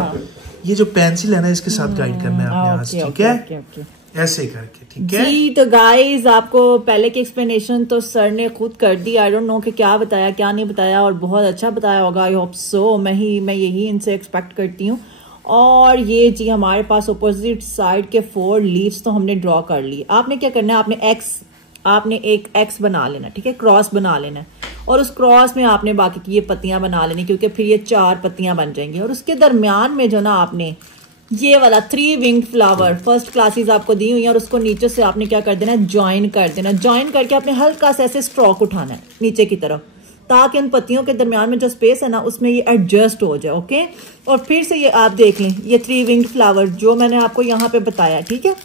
ये जो पेंसिल है ना इसके साथ गाइड करना है आपने आज, ठीक है। ऐसे करके, ठीक है जी। तो गाइस, आपको पहले की एक्सप्लेनेशन तो सर ने खुद कर दी। आई डोंट नो कि क्या बताया क्या नहीं बताया, और बहुत अच्छा बताया होगा, आई होप सो। मैं यही इनसे एक्सपेक्ट करती हूँ। और ये जी हमारे पास अपोजिट साइड के 4 लीव्स तो हमने ड्रॉ कर ली। आपने क्या करना है, आपने एक एक्स बना लेना, ठीक है, क्रॉस बना लेना है, और उस क्रॉस में आपने बाकी की ये पत्तियां बना लेनी, क्योंकि फिर ये 4 पत्तियां बन जाएंगी। और उसके दरमियान में जो ना आपने ये वाला 3 विंग्ड फ्लावर फर्स्ट क्लासेस आपको दी हुई है, और उसको नीचे से आपने क्या कर देना है, ज्वाइन कर देना। ज्वाइन करके आपने हल्का सा ऐसे स्ट्रोक उठाना है नीचे की तरफ, ताकि उन पत्तियों के दरमियान में जो स्पेस है ना उसमें ये एडजस्ट हो जाए, ओके। और फिर से ये आप देख लें, ये 3 विंग्ड फ्लावर जो मैंने आपको यहाँ पे बताया, ठीक है,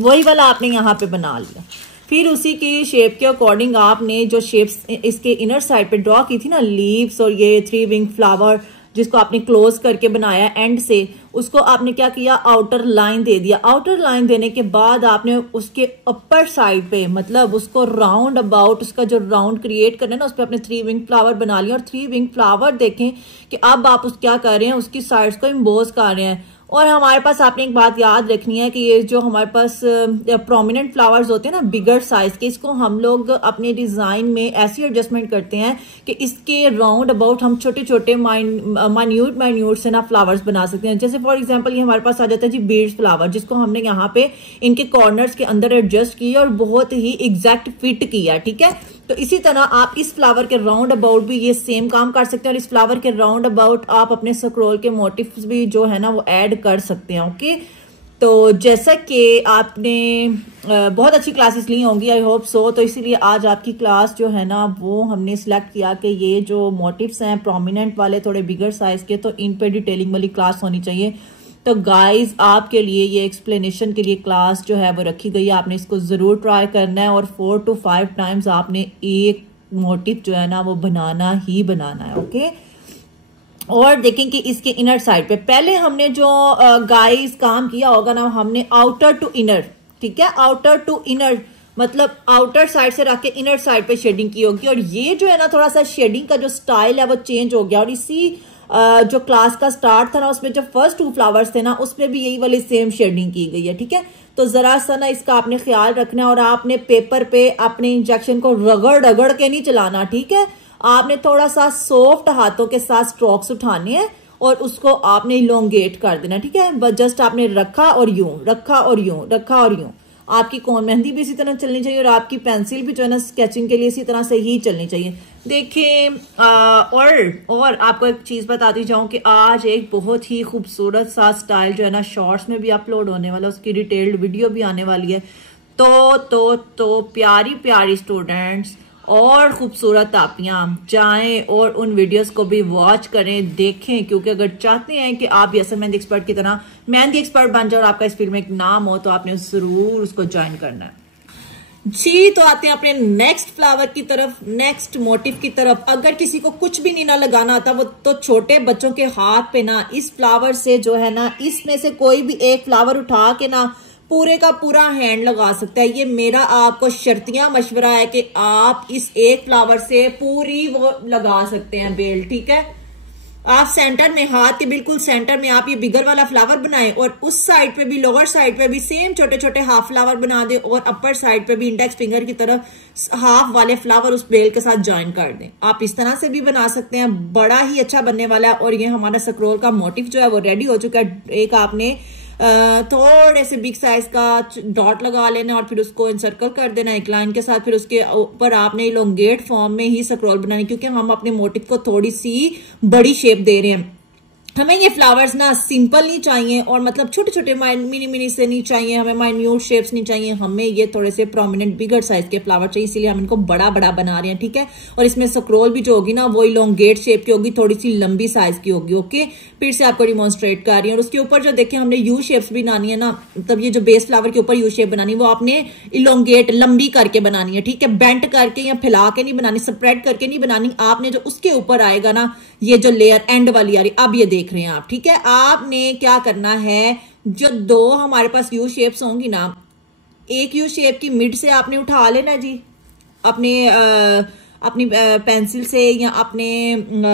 वही वाला आपने यहाँ पे बना लिया। फिर उसी की शेप के अकॉर्डिंग आपने जो शेप्स इसके इनर साइड पे ड्रॉ की थी ना, लीव्स और ये 3 विंग फ्लावर जिसको आपने क्लोज करके बनाया एंड से, उसको आपने क्या किया, आउटर लाइन दे दिया। आउटर लाइन देने के बाद आपने उसके अपर साइड पे मतलब उसको राउंड अबाउट, उसका जो राउंड क्रिएट करना है ना, उस पर आपने 3 विंग फ्लावर बना लिया। और 3 विंग फ्लावर देखें कि अब आप उस क्या कर रहे हैं, उसकी साइड्स को इम्बोज कर रहे हैं। और हमारे पास आपने एक बात याद रखनी है कि ये जो हमारे पास प्रोमिनेंट फ्लावर्स होते हैं ना बिगर साइज के, इसको हम लोग अपने डिजाइन में ऐसी एडजस्टमेंट करते हैं कि इसके राउंड अबाउट हम छोटे छोटे माइन्यूट से ना फ्लावर्स बना सकते हैं। जैसे फॉर एग्जांपल ये हमारे पास आ जाता है जी बीड्स फ्लावर, जिसको हमने यहाँ पे इनके कॉर्नर्स के अंदर एडजस्ट किया और बहुत ही एग्जैक्ट फिट किया, ठीक है। तो इसी तरह आप इस फ्लावर के राउंड अबाउट भी ये सेम काम कर सकते हैं, और इस फ्लावर के राउंड अबाउट आप अपने स्क्रोल के मोटिव्स भी जो है ना वो ऐड कर सकते हैं, ओके। तो जैसा कि आपने बहुत अच्छी क्लासेस ली होंगी, आई होप सो, तो इसीलिए आज आपकी क्लास जो है ना वो हमने सिलेक्ट किया कि ये जो मोटिव्स हैं प्रोमिनेंट वाले थोड़े बिगर साइज के, तो इन पे डिटेलिंग वाली क्लास होनी चाहिए। तो गाइज आपके लिए ये एक्सप्लेनेशन के लिए क्लास जो है वो रखी गई है, आपने इसको जरूर ट्राई करना है, और 4 to 5 टाइम्स आपने एक मोटिव जो है ना वो बनाना ही बनाना है, ओके। और देखें कि इसके इनर साइड पे पहले हमने जो गाइस काम किया होगा ना, हमने आउटर टू इनर, ठीक है, आउटर टू इनर मतलब आउटर साइड से रख के इनर साइड पे शेडिंग की होगी। और ये जो है ना थोड़ा सा शेडिंग का जो स्टाइल है वो चेंज हो गया, और इसी जो क्लास का स्टार्ट था ना उसमें जो फर्स्ट 2 फ्लावर्स थे ना उसमें भी यही वाली सेम शेडिंग की गई है, ठीक है। तो जरा सा ना इसका आपने ख्याल रखना है, और आपने पेपर पे अपने इंजेक्शन को रगड़ के नहीं चलाना, ठीक है। आपने थोड़ा सा सॉफ्ट हाथों के साथ स्ट्रोक्स उठाने हैं और उसको आपने इलोंगेट कर देना, ठीक है। बस जस्ट आपने रखा और यूं रखा और यूं रखा और यूं। आपकी कोन मेहंदी भी इसी तरह चलनी चाहिए, और आपकी पेंसिल भी जो है ना स्केचिंग के लिए इसी तरह से ही चलनी चाहिए। देखें और आपको एक चीज बताती जाऊं कि आज एक बहुत ही खूबसूरत सा स्टाइल जो है ना शॉर्ट्स में भी अपलोड होने वाला, उसकी डिटेल्ड वीडियो भी आने वाली है। तो प्यारी प्यारी स्टूडेंट्स और खूबसूरत आपियां जाएं और उन वीडियोस को भी वॉच करें, देखें, क्योंकि अगर चाहते हैं कि आप भी असल मेहंदी एक्सपर्ट की तरह मेहंदी एक्सपर्ट बन जाए और आपका इस फील्ड में एक नाम हो, तो आपने जरूर उसको ज्वाइन करना है। जी तो आते हैं अपने नेक्स्ट फ्लावर की तरफ, नेक्स्ट मोटिव की तरफ। अगर किसी को कुछ भी नहीं ना लगाना आता वो तो छोटे बच्चों के हाथ पे ना इस फ्लावर से जो है ना, इसमें से कोई भी एक फ्लावर उठा के ना पूरे का पूरा हैंड लगा सकता है। ये मेरा आपको शर्तिया मशवरा है कि आप इस एक फ्लावर से पूरी वो लगा सकते हैं बेल, ठीक है। आप सेंटर में, हाथ के बिल्कुल सेंटर में आप ये बिगर वाला फ्लावर बनाएं और उस साइड पे भी, लोअर साइड पे भी सेम छोटे छोटे हाफ फ्लावर बना दें और अपर साइड पे भी इंडेक्स फिंगर की तरफ हाफ वाले फ्लावर उस बेल के साथ ज्वाइन कर दें। आप इस तरह से भी बना सकते हैं, बड़ा ही अच्छा बनने वाला है। और ये हमारा स्क्रोल का मोटिव जो है वो रेडी हो चुका है। एक आपने थोड़े से बिग साइज का डॉट लगा लेना और फिर उसको इंसर्कल कर देना एक लाइन के साथ। फिर उसके ऊपर आपने इलोंगेट फॉर्म में ही स्क्रॉल बनानी, क्योंकि हम अपने मोटिव को थोड़ी सी बड़ी शेप दे रहे हैं। हमें ये फ्लावर्स ना सिंपल नहीं चाहिए और मतलब छोटे छोटे मिनी मिनी से नहीं चाहिए, हमें माइन्यूट शेप्स नहीं चाहिए, हमें ये थोड़े से प्रोमिनेंट बिगर साइज के फ्लावर चाहिए, इसीलिए हम इनको बड़ा बड़ा बना रहे हैं, ठीक है। और इसमें स्क्रोल भी जो होगी ना वो इलोंगेट शेप की होगी, थोड़ी सी लंबी साइज की होगी, ओके। फिर से आपको डिमॉन्स्ट्रेट कर रही है। और उसके ऊपर जो देखिए हमने यू शेप्स भी बनानी है ना, मतलब ये जो बेस फ्लावर के ऊपर यू शेप बनानी है वो आपने इलोंगेट लंबी करके बनानी है, ठीक है। बेंट करके या फैला के नहीं बनानी, स्प्रेड करके नहीं बनानी। आपने जो उसके ऊपर आएगा ना ये जो लेयर एंड वाली आ रही, अब ये देख रहे हैं आप, ठीक है। आपने क्या करना है, जो दो हमारे पास यू शेप्स होंगी ना, एक यू शेप की मिड से आपने उठा लेना जी अपनी पेंसिल से या अपने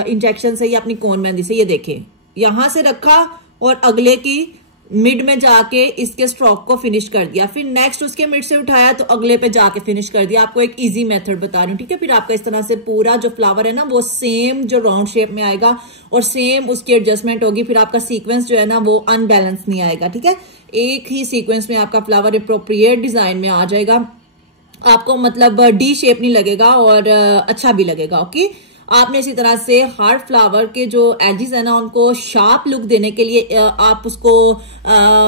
इंजेक्शन से या अपनी कोन मेहंदी से। ये देखें यहां से रखा और अगले की मिड में जाके इसके स्ट्रोक को फिनिश कर दिया, फिर नेक्स्ट उसके मिड से उठाया तो अगले पे जाके फिनिश कर दिया। आपको एक इजी मेथड बता रही हूँ, ठीक है। फिर आपका इस तरह से पूरा जो फ्लावर है ना वो सेम जो राउंड शेप में आएगा और सेम उसकी एडजस्टमेंट होगी। फिर आपका सीक्वेंस जो है ना वो अनबैलेंस नहीं आएगा, ठीक है। एक ही सीक्वेंस में आपका फ्लावर अप्रोप्रिएट डिजाइन में आ जाएगा, आपको मतलब डी शेप नहीं लगेगा और अच्छा भी लगेगा, ओके। आपने इसी तरह से हर फ्लावर के जो एजेस है ना उनको शार्प लुक देने के लिए, आप उसको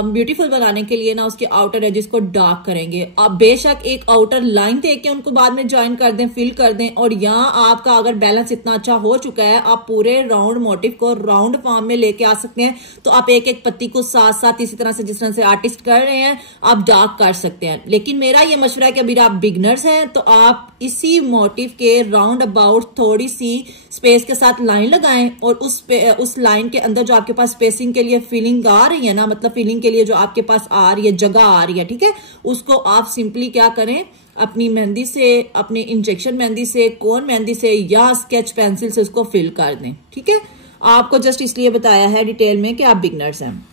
ब्यूटीफुल बनाने के लिए ना उसके आउटर एजेस को डार्क करेंगे। आप बेशक एक आउटर लाइन दे के उनको बाद में ज्वाइन कर दें, फिल कर दें। और यहाँ आपका अगर बैलेंस इतना अच्छा हो चुका है, आप पूरे राउंड मोटिव को राउंड फॉर्म में लेके आ सकते हैं। तो आप एक एक पत्ती को साथ साथ इसी तरह से जिस तरह से आर्टिस्ट कर रहे हैं आप डार्क कर सकते हैं। लेकिन मेरा ये मशवरा है कि अभी आप बिगनर्स हैं तो आप इसी मोटिव के राउंड अबाउट थोड़ी सी स्पेस के साथ लाइन लगाएं और उस लाइन के अंदर जो आपके पास स्पेसिंग के लिए फिलिंग आ रही है ना, मतलब फिलिंग के लिए जो आपके पास आ रही है, जगह आ रही है, ठीक है, उसको आप सिंपली क्या करें, अपनी मेहंदी से, अपनी इंजेक्शन मेहंदी से, कोन मेहंदी से या स्केच पेंसिल से उसको फिल कर दें, ठीक है। आपको जस्ट इसलिए बताया है डिटेल में कि आप बिगनर्स हैं।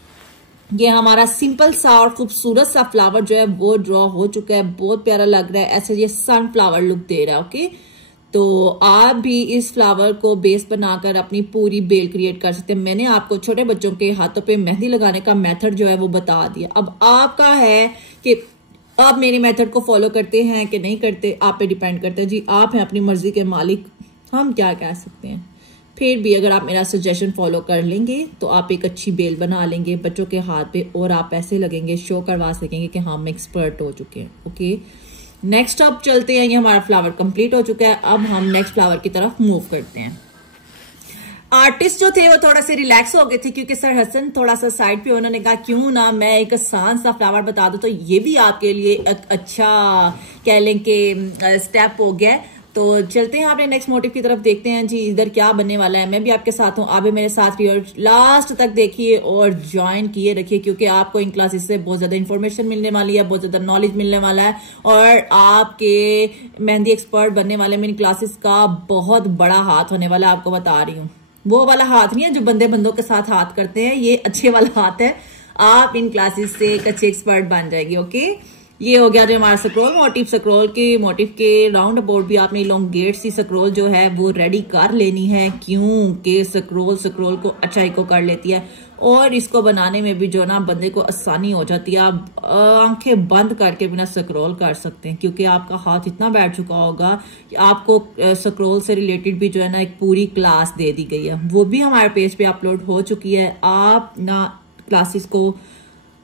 ये हमारा सिंपल सा और खूबसूरत सा फ्लावर जो है वो ड्रॉ हो चुका है, बहुत प्यारा लग रहा है, ऐसे ये सनफ्लावर लुक दे रहा है, ओके। तो आप भी इस फ्लावर को बेस बनाकर अपनी पूरी बेल क्रिएट कर सकते हैं। मैंने आपको छोटे बच्चों के हाथों पे मेहंदी लगाने का मेथड जो है वो बता दिया। अब आपका है कि आप मेरी मेथड को फॉलो करते हैं कि नहीं करते, आप पे डिपेंड करता है जी। आप हैं अपनी मर्जी के मालिक, हम क्या कह सकते हैं। फिर भी अगर आप मेरा सजेशन फॉलो कर लेंगे तो आप एक अच्छी बेल बना लेंगे बच्चों के हाथ पे और आप ऐसे लगेंगे, शो करवा सकेंगे कि हम एक्सपर्ट हो चुके हैं, ओके। नेक्स्ट अब चलते हैं, ये हमारा फ्लावर कंप्लीट हो चुका है। अब हम नेक्स्ट फ्लावर की तरफ मूव करते हैं। आर्टिस्ट जो थे वो थोड़ा से रिलैक्स हो गए थे क्योंकि सर हसन थोड़ा सा साइड पे, उन्होंने कहा क्यों ना मैं एक आसान सा फ्लावर बता दूं, तो ये भी आपके लिए एक अच्छा कह लें कि स्टेप हो गया। तो चलते हैं आपने नेक्स्ट मोटिव की तरफ, देखते हैं जी इधर क्या बनने वाला है। मैं भी आपके साथ हूँ, आप भी मेरे साथ रहिए और लास्ट तक देखिए और ज्वाइन किए रखिए क्योंकि आपको इन क्लासेस से बहुत ज्यादा इन्फॉर्मेशन मिलने वाली है, बहुत ज्यादा नॉलेज मिलने वाला है और आपके मेहंदी एक्सपर्ट बनने वाले में इन क्लासेस का बहुत बड़ा हाथ होने वाला है। आपको बता रही हूँ, वो वाला हाथ नहीं है जो बंदे बंदों के साथ हाथ करते हैं, ये अच्छे वाला हाथ है। आप इन क्लासेस से एक अच्छे एक्सपर्ट बन जाएगी, ओके। ये हो गया जो हमारा स्क्रोल मोटिव। स्क्रोल के मोटिव के राउंड अबाउट भी आपने इलोंगेट सी स्क्रोल जो है वो रेडी कर लेनी है, क्योंकि स्क्रोल को अच्छाई को कर लेती है और इसको बनाने में भी जो ना बंदे को आसानी हो जाती है। आप आंखें बंद करके बिना स्क्रोल कर सकते हैं क्योंकि आपका हाथ इतना बैठ चुका होगा कि आपको स्क्रोल से रिलेटेड भी जो है ना एक पूरी क्लास दे दी गई है, वो भी हमारे पेज पे अपलोड हो चुकी है। आप ना क्लासेस को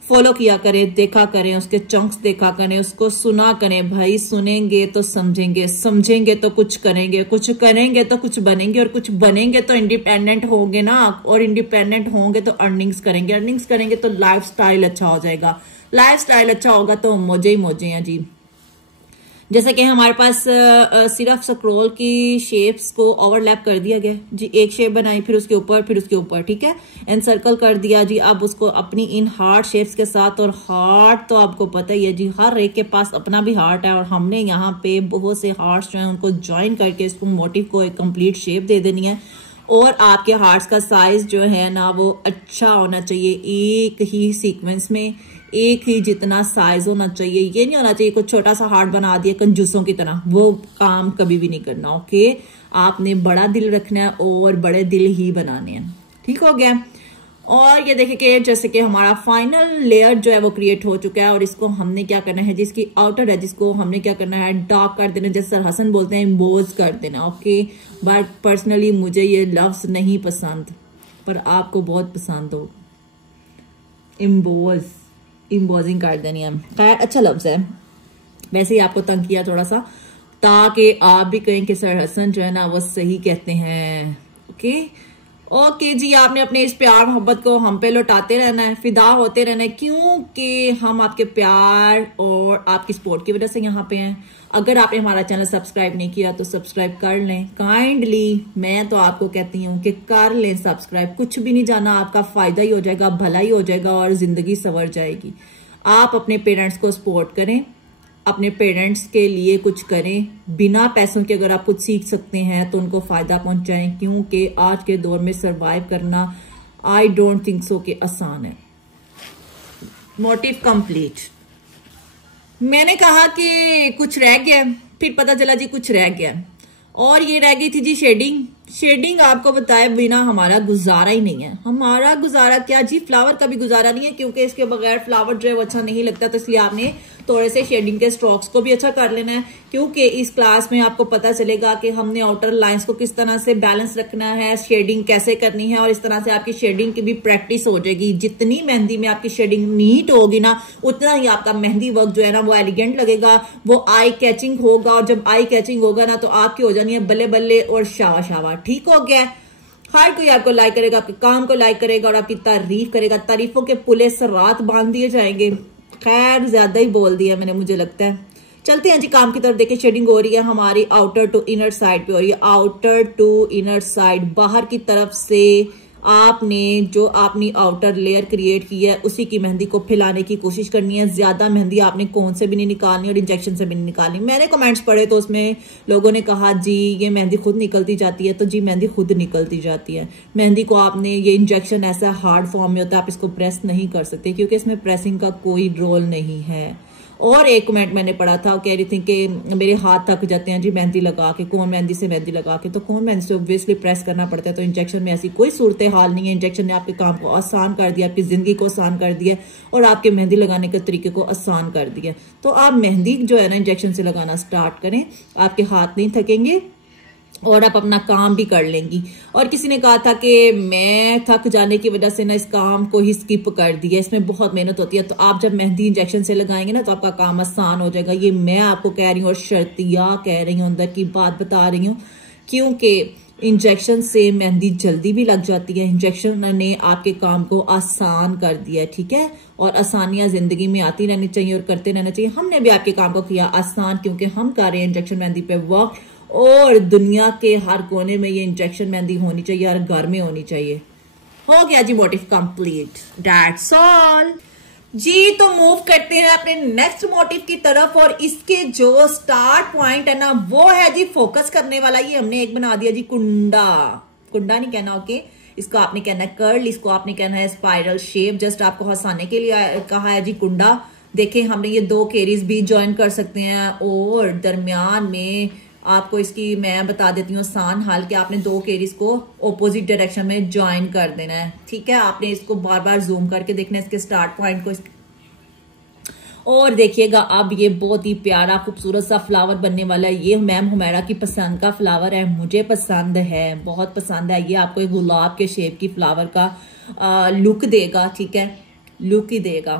फॉलो किया करें, देखा करें, उसके चंक्स देखा करें, उसको सुना करें। भाई सुनेंगे तो समझेंगे, समझेंगे तो कुछ करेंगे, कुछ करेंगे तो कुछ बनेंगे और कुछ बनेंगे तो इंडिपेंडेंट होंगे ना, और इंडिपेंडेंट होंगे तो अर्निंग्स करेंगे, अर्निंग्स करेंगे तो लाइफस्टाइल अच्छा हो जाएगा, लाइफस्टाइल अच्छा होगा तो मौजे ही मौजे हैं जी। जैसे कि हमारे पास सिर्फ स्क्रॉल की शेप्स को ओवरलैप कर दिया गया जी, एक शेप बनाई फिर उसके ऊपर, ठीक है, एंड सर्कल कर दिया जी। अब उसको अपनी इन हार्ट शेप्स के साथ, और हार्ट तो आपको पता ही है जी, हर एक के पास अपना भी हार्ट है, और हमने यहाँ पे बहुत से हार्ट्स जो हैं उनको ज्वाइन करके इसको मोटिव को एक कंप्लीट शेप दे देनी है। और आपके हार्ट्स का साइज जो है ना वो अच्छा होना चाहिए, एक ही सीक्वेंस में एक ही जितना साइज होना चाहिए। ये नहीं होना चाहिए कुछ छोटा सा हार्ट बना दिया कंजूसों की तरह, वो काम कभी भी नहीं करना। ओके, आपने बड़ा दिल रखना है और बड़े दिल ही बनाने हैं, ठीक हो गया। और ये देखिए कि जैसे कि हमारा फाइनल लेयर जो है वो क्रिएट हो चुका है, और इसको हमने क्या करना है, जिसकी आउटर है जिसको हमने क्या करना है, डार्क कर देना, जैसे सर हसन बोलते हैं इम्बोज कर देना। ओके, बट पर्सनली मुझे ये लफ्ज नहीं पसंद, पर आपको बहुत पसंद हो। इम्बोजिंग कर देनी है, खैर अच्छा लफ्ज है, वैसे ही आपको तंग किया थोड़ा सा, ताकि आप भी कहें कि सर हसन जो है ना वो सही कहते हैं। ओके जी, आपने अपने इस प्यार मोहब्बत को हम पे लौटाते रहना है, फिदा होते रहना है, क्योंकि हम आपके प्यार और आपकी सपोर्ट की वजह से यहाँ पे हैं। अगर आपने हमारा चैनल सब्सक्राइब नहीं किया तो सब्सक्राइब कर लें काइंडली, मैं तो आपको कहती हूँ कि कर लें सब्सक्राइब, कुछ भी नहीं जाना, आपका फायदा ही हो जाएगा, भला ही हो जाएगा और जिंदगी संवर जाएगी। आप अपने पेरेंट्स को सपोर्ट करें, अपने पेरेंट्स के लिए कुछ करें, बिना पैसों के अगर आप कुछ सीख सकते हैं तो उनको फायदा पहुंचाएं, क्योंकि आज के दौर में सरवाइव करना आई डोंट थिंक सो कि आसान है। Motive complete. मैंने कहा कि कुछ रह गया, फिर पता चला जी कुछ रह गया, और ये रह गई थी जी शेडिंग आपको बताए बिना हमारा गुजारा ही नहीं है। हमारा गुजारा क्या जी, फ्लावर का भी गुजारा नहीं है, क्योंकि इसके बगैर फ्लावर जो है वो अच्छा नहीं लगता। तो इसलिए आपने थोड़े से शेडिंग के स्ट्रोक्स को भी अच्छा कर लेना है, क्योंकि इस क्लास में आपको पता चलेगा कि हमने आउटर लाइंस को किस तरह से बैलेंस रखना है, शेडिंग कैसे करनी है, और इस तरह से आपकी शेडिंग की भी प्रैक्टिस हो जाएगी। जितनी मेहंदी में आपकी शेडिंग नीट होगी ना, उतना ही आपका मेहंदी वर्क जो है ना वो एलिगेंट लगेगा, वो आई कैचिंग होगा, और जब आई कैचिंग होगा ना तो आपकी हो जानी है बल्ले बल्ले और शावा शावा। ठीक हो गया, हर कोई आपको लाइक करेगा, आपके काम को लाइक करेगा और आपकी तारीफ करेगा, तारीफों के पुले रात बांध दिए जाएंगे। खैर ज्यादा ही बोल दिया मैंने, मुझे लगता है। चलते हैं जी काम की तरफ। देखिए शेडिंग हो रही है हमारी आउटर टू इनर साइड पे हो रही है, आउटर टू इनर साइड, बाहर की तरफ से आपने जो अपनी आउटर लेयर क्रिएट की है उसी की मेहंदी को फैलाने की कोशिश करनी है। ज्यादा मेहंदी आपने कोन से भी नहीं निकालनी और इंजेक्शन से भी नहीं निकालनी। मैंने कमेंट्स पढ़े तो उसमें लोगों ने कहा जी ये मेहंदी खुद निकलती जाती है, तो जी मेहंदी खुद निकलती जाती है। मेहंदी को आपने, ये इंजेक्शन ऐसा हार्ड फॉर्म में होता है, आप इसको प्रेस नहीं कर सकते क्योंकि इसमें प्रेसिंग का कोई रोल नहीं है। और एक कमेंट मैंने पढ़ा था, कह रही थी कि मेरे हाथ थक जाते हैं जी मेहंदी लगा के, कौन मेहंदी से मेहंदी लगा के, तो कौन मेहंदी से ऑब्वियसली प्रेस करना पड़ता है। तो इंजेक्शन में ऐसी कोई सूरत हाल नहीं है। इंजेक्शन ने आपके काम को आसान कर दिया, आपकी जिंदगी को आसान कर दिया और आपके मेहंदी लगाने के तरीके को आसान कर दिया। तो आप मेहंदी जो है ना इंजेक्शन से लगाना स्टार्ट करें, आपके हाथ नहीं थकेंगे और आप अपना काम भी कर लेंगी। और किसी ने कहा था कि मैं थक जाने की वजह से ना इस काम को ही स्किप कर दिया, इसमें बहुत मेहनत होती है। तो आप जब मेहंदी इंजेक्शन से लगाएंगे ना तो आपका काम आसान हो जाएगा। ये मैं आपको कह रही हूँ और शर्तिया कह रही हूँ, अंदर की बात बता रही हूँ, क्योंकि इंजेक्शन से मेहंदी जल्दी भी लग जाती है। इंजेक्शन ने आपके काम को आसान कर दिया, ठीक है। और आसानियां जिंदगी में आती रहनी चाहिए और करते रहना चाहिए। हमने भी आपके काम को किया आसान, क्योंकि हम कर रहे हैं इंजेक्शन मेहंदी पे वर्क, और दुनिया के हर कोने में ये इंजेक्शन मेहंदी होनी चाहिए और घर में होनी चाहिए। हो गया जी मोटिव कंप्लीट, दैट्स ऑल जी। तो मूव करते हैं अपने नेक्स्ट मोटिव की तरफ, और इसके जो स्टार्ट पॉइंट है ना वो है जी फोकस करने वाला। ये हमने एक बना दिया जी कुंडा, कुंडा नहीं कहना, ओके। इसको आपने कहना है कर्ल, इसको आपने कहना है स्पाइरल शेप। जस्ट आपको हंसाने के लिए कहा है जी कुंडा। देखें हमने ये दो केरीज भी ज्वाइन कर सकते हैं, और दरमियान में आपको इसकी मैं बता देती हूँ आसान हाल कि आपने दो केरीज को ऑपोजिट डायरेक्शन में ज्वाइन कर देना है, ठीक है। आपने इसको बार बार जूम करके देखना है इसके स्टार्ट पॉइंट को, और देखिएगा अब ये बहुत ही प्यारा खूबसूरत सा फ्लावर बनने वाला है। ये मैम हुमैरा की पसंद का फ्लावर है, मुझे पसंद है, बहुत पसंद है। ये आपको एक गुलाब के शेप की फ्लावर का लुक देगा, ठीक है, लुक ही देगा,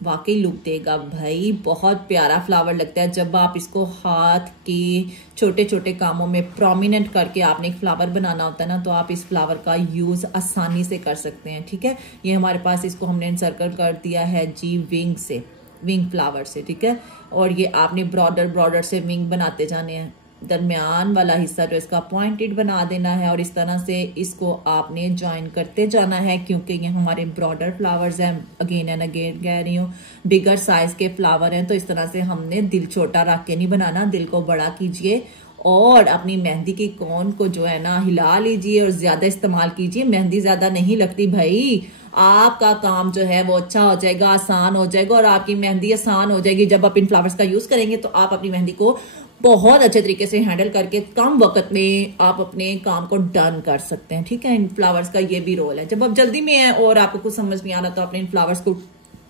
वाकई लुक देगा भाई। बहुत प्यारा फ्लावर लगता है जब आप इसको हाथ के छोटे छोटे कामों में प्रोमिनेंट करके आपने एक फ्लावर बनाना होता है ना, तो आप इस फ्लावर का यूज आसानी से कर सकते हैं, ठीक है। ये हमारे पास इसको हमने इंसर्कल कर दिया है जी विंग से, विंग फ्लावर से, ठीक है। और ये आपने बॉर्डर से विंग बनाते जाने हैं, दरमियान वाला हिस्सा जो इसका पॉइंटेड बना देना है और इस तरह से इसको आपने ज्वाइन करते जाना है, क्योंकि ये हमारे ब्रॉडर फ्लावर्स हैं। अगेन एंड अगेन कह रही हूँ, बिगर साइज के फ्लावर हैं, तो इस तरह से हमने दिल छोटा रख के नहीं बनाना, दिल को बड़ा कीजिए और अपनी मेहंदी की कोन को जो है ना हिला लीजिए और ज्यादा इस्तेमाल कीजिए। मेहंदी ज्यादा नहीं लगती भाई, आपका काम जो है वो अच्छा हो जाएगा, आसान हो जाएगा और आपकी मेहंदी आसान हो जाएगी। जब आप इन फ्लावर्स का यूज करेंगे तो आप अपनी मेहंदी को बहुत अच्छे तरीके से हैंडल करके कम वक्त में आप अपने काम को डन कर सकते हैं, ठीक है। इन फ्लावर्स का ये भी रोल है। जब आप जल्दी में हैं और आपको कुछ समझ नहीं आ रहा तो आपने इन फ्लावर्स को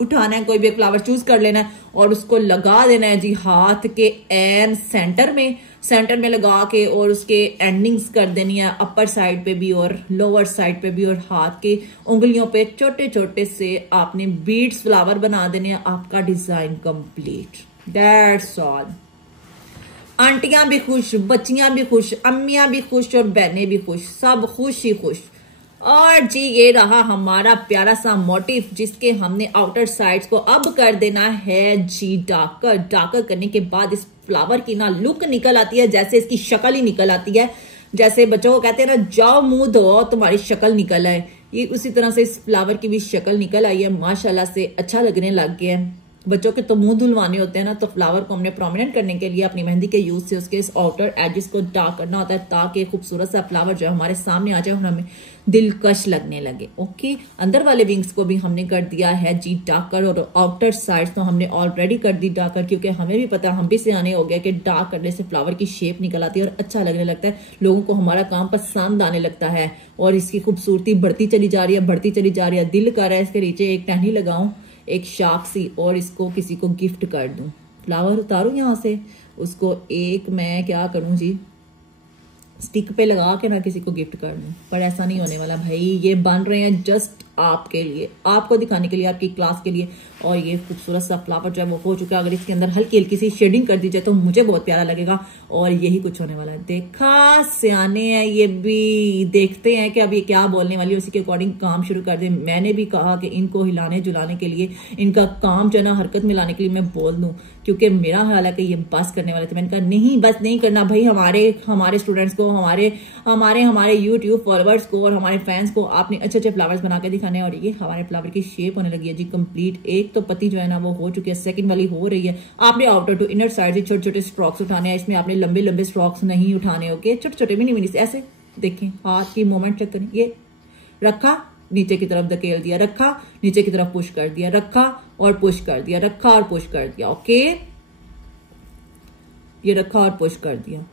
उठाना है, कोई भी एक फ्लावर चूज कर लेना है और उसको लगा देना है जी हाथ के एंड सेंटर में लगा के, और उसके एंडिंग्स कर देनी है अपर साइड पे भी और लोअर साइड पे भी, और हाथ के उंगलियों पे छोटे छोटे से आपने बीड्स फ्लावर बना देने हैं। आपका डिजाइन कंप्लीट, दैट्स ऑल। आंटियां भी खुश, बच्चियां भी खुश, अम्मियां भी खुश और बहनें भी खुश, सब खुश ही खुश। और जी ये रहा हमारा प्यारा सा मोटिव, जिसके हमने आउटर साइड्स को अब कर देना है जी डार्कर करने के बाद इस फ्लावर की ना लुक निकल आती है, जैसे इसकी शक्ल ही निकल आती है। जैसे बच्चों को कहते हैं ना, जाओ मुंह धो तुम्हारी शक्ल निकल आए, ये उसी तरह से इस फ्लावर की भी शक्ल निकल आई है। माशाल्लाह से अच्छा लगने लग गया है। बच्चों के तो मुंह धुलवाने होते हैं ना, तो फ्लावर को हमने प्रोमिनेंट करने के लिए अपनी मेहंदी के यूज से उसके इस आउटर एजेस को डार्क करना होता है, ताकि खूबसूरत सा फ्लावर जो है हमारे सामने आ जाए और हमें दिलकश लगने लगे। ओके, अंदर वाले विंग्स को भी हमने कर दिया है जी डार्कर, और आउटर साइड्स तो हमने ऑलरेडी कर दी डार्कर, क्योंकि हमें भी पता, हम भी सियाने हो गया कि डार्क करने से फ्लावर की शेप निकल आती है और अच्छा लगने लगता है, लोगों को हमारा काम पसंद आने लगता है और इसकी खूबसूरती बढ़ती चली जा रही है। दिल कर रहा है इसके नीचे एक टहनी लगाऊं, एक शाख सी, और इसको किसी को गिफ्ट कर दूं। फ्लावर उतारूं यहाँ से, उसको एक मैं क्या करूं जी, स्टिक पे लगा के ना किसी को गिफ्ट कर दूं, पर ऐसा नहीं होने वाला भाई। ये बन रहे हैं जस्ट आपके लिए, आपको दिखाने के लिए, आपकी क्लास के लिए। और ये खूबसूरत सा फ्लावर जो है वो हो चुका है। अगर इसके अंदर हल्की हल्की सी शेडिंग कर दी जाए तो मुझे बहुत प्यारा लगेगा, और यही कुछ होने वाला है। देखा, सियाने हैं ये भी, देखते हैं कि अब ये क्या बोलने वाली है, उसी के अकॉर्डिंग काम शुरू कर दे। मैंने भी कहा कि इनको हिलाने जुलाने के लिए, इनका काम जो है ना हरकत में लाने के लिए मैं बोल दूं, क्योंकि मेरा ख्याल है कि ये बस करने वाले थे। मैंने कहा नहीं, बस नहीं करना भाई। हमारे स्टूडेंट्स को, हमारे यूट्यूब फॉलोअर्स को और हमारे फैंस को आपने अच्छे अच्छे फ्लावर्स बना के दिखाने हैं। और ये हमारे फ्लावर की शेप होने लगी है जी कंप्लीट। एक तो पत्ती जो है ना वो हो चुकी है, सेकंड वाली हो रही है। आपने आउटर टू इनर साइड से छोटे छोटे स्ट्रोक्स उठाने हैं, इसमें आपने लंबे लंबे स्ट्रोक्स नहीं उठाने। ओके, छोटे छोटे मिनी से ऐसे देखें, हाथ की मूवमेंट चेक करें। ये रखा, नीचे की तरफ धकेल दिया, रखा, नीचे की तरफ पुश कर दिया, रखा और पुश कर दिया, रखा और पुश कर दिया। ओके, ये रखा और पुश कर दिया,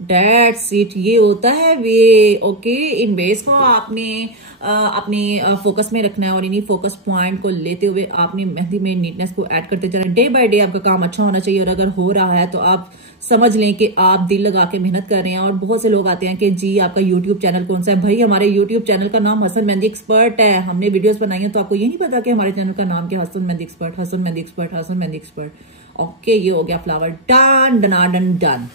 That's it, ये होता है वे। ओके, इन बेस को आपने अपने फोकस में रखना है और इन्हीं फोकस पॉइंट को लेते हुए आपने मेहंदी में नीटनेस को ऐड करते जाना है। डे बाय डे आपका काम अच्छा होना चाहिए, और अगर हो रहा है तो आप समझ लें कि आप दिल लगा के मेहनत कर रहे हैं। और बहुत से लोग आते हैं कि जी आपका यूट्यूब चैनल कौन सा है। भाई, हमारे यूट्यूब चैनल का नाम हसन मेहंदी एक्सपर्ट है। हमने वीडियोस बनाई है, तो आपको ये नहीं पता कि हमारे चैनल का नाम क्या, हसन मेहंदी एक्सपर्ट। ओके, ये हो गया फ्लावर डन, डनाडन done.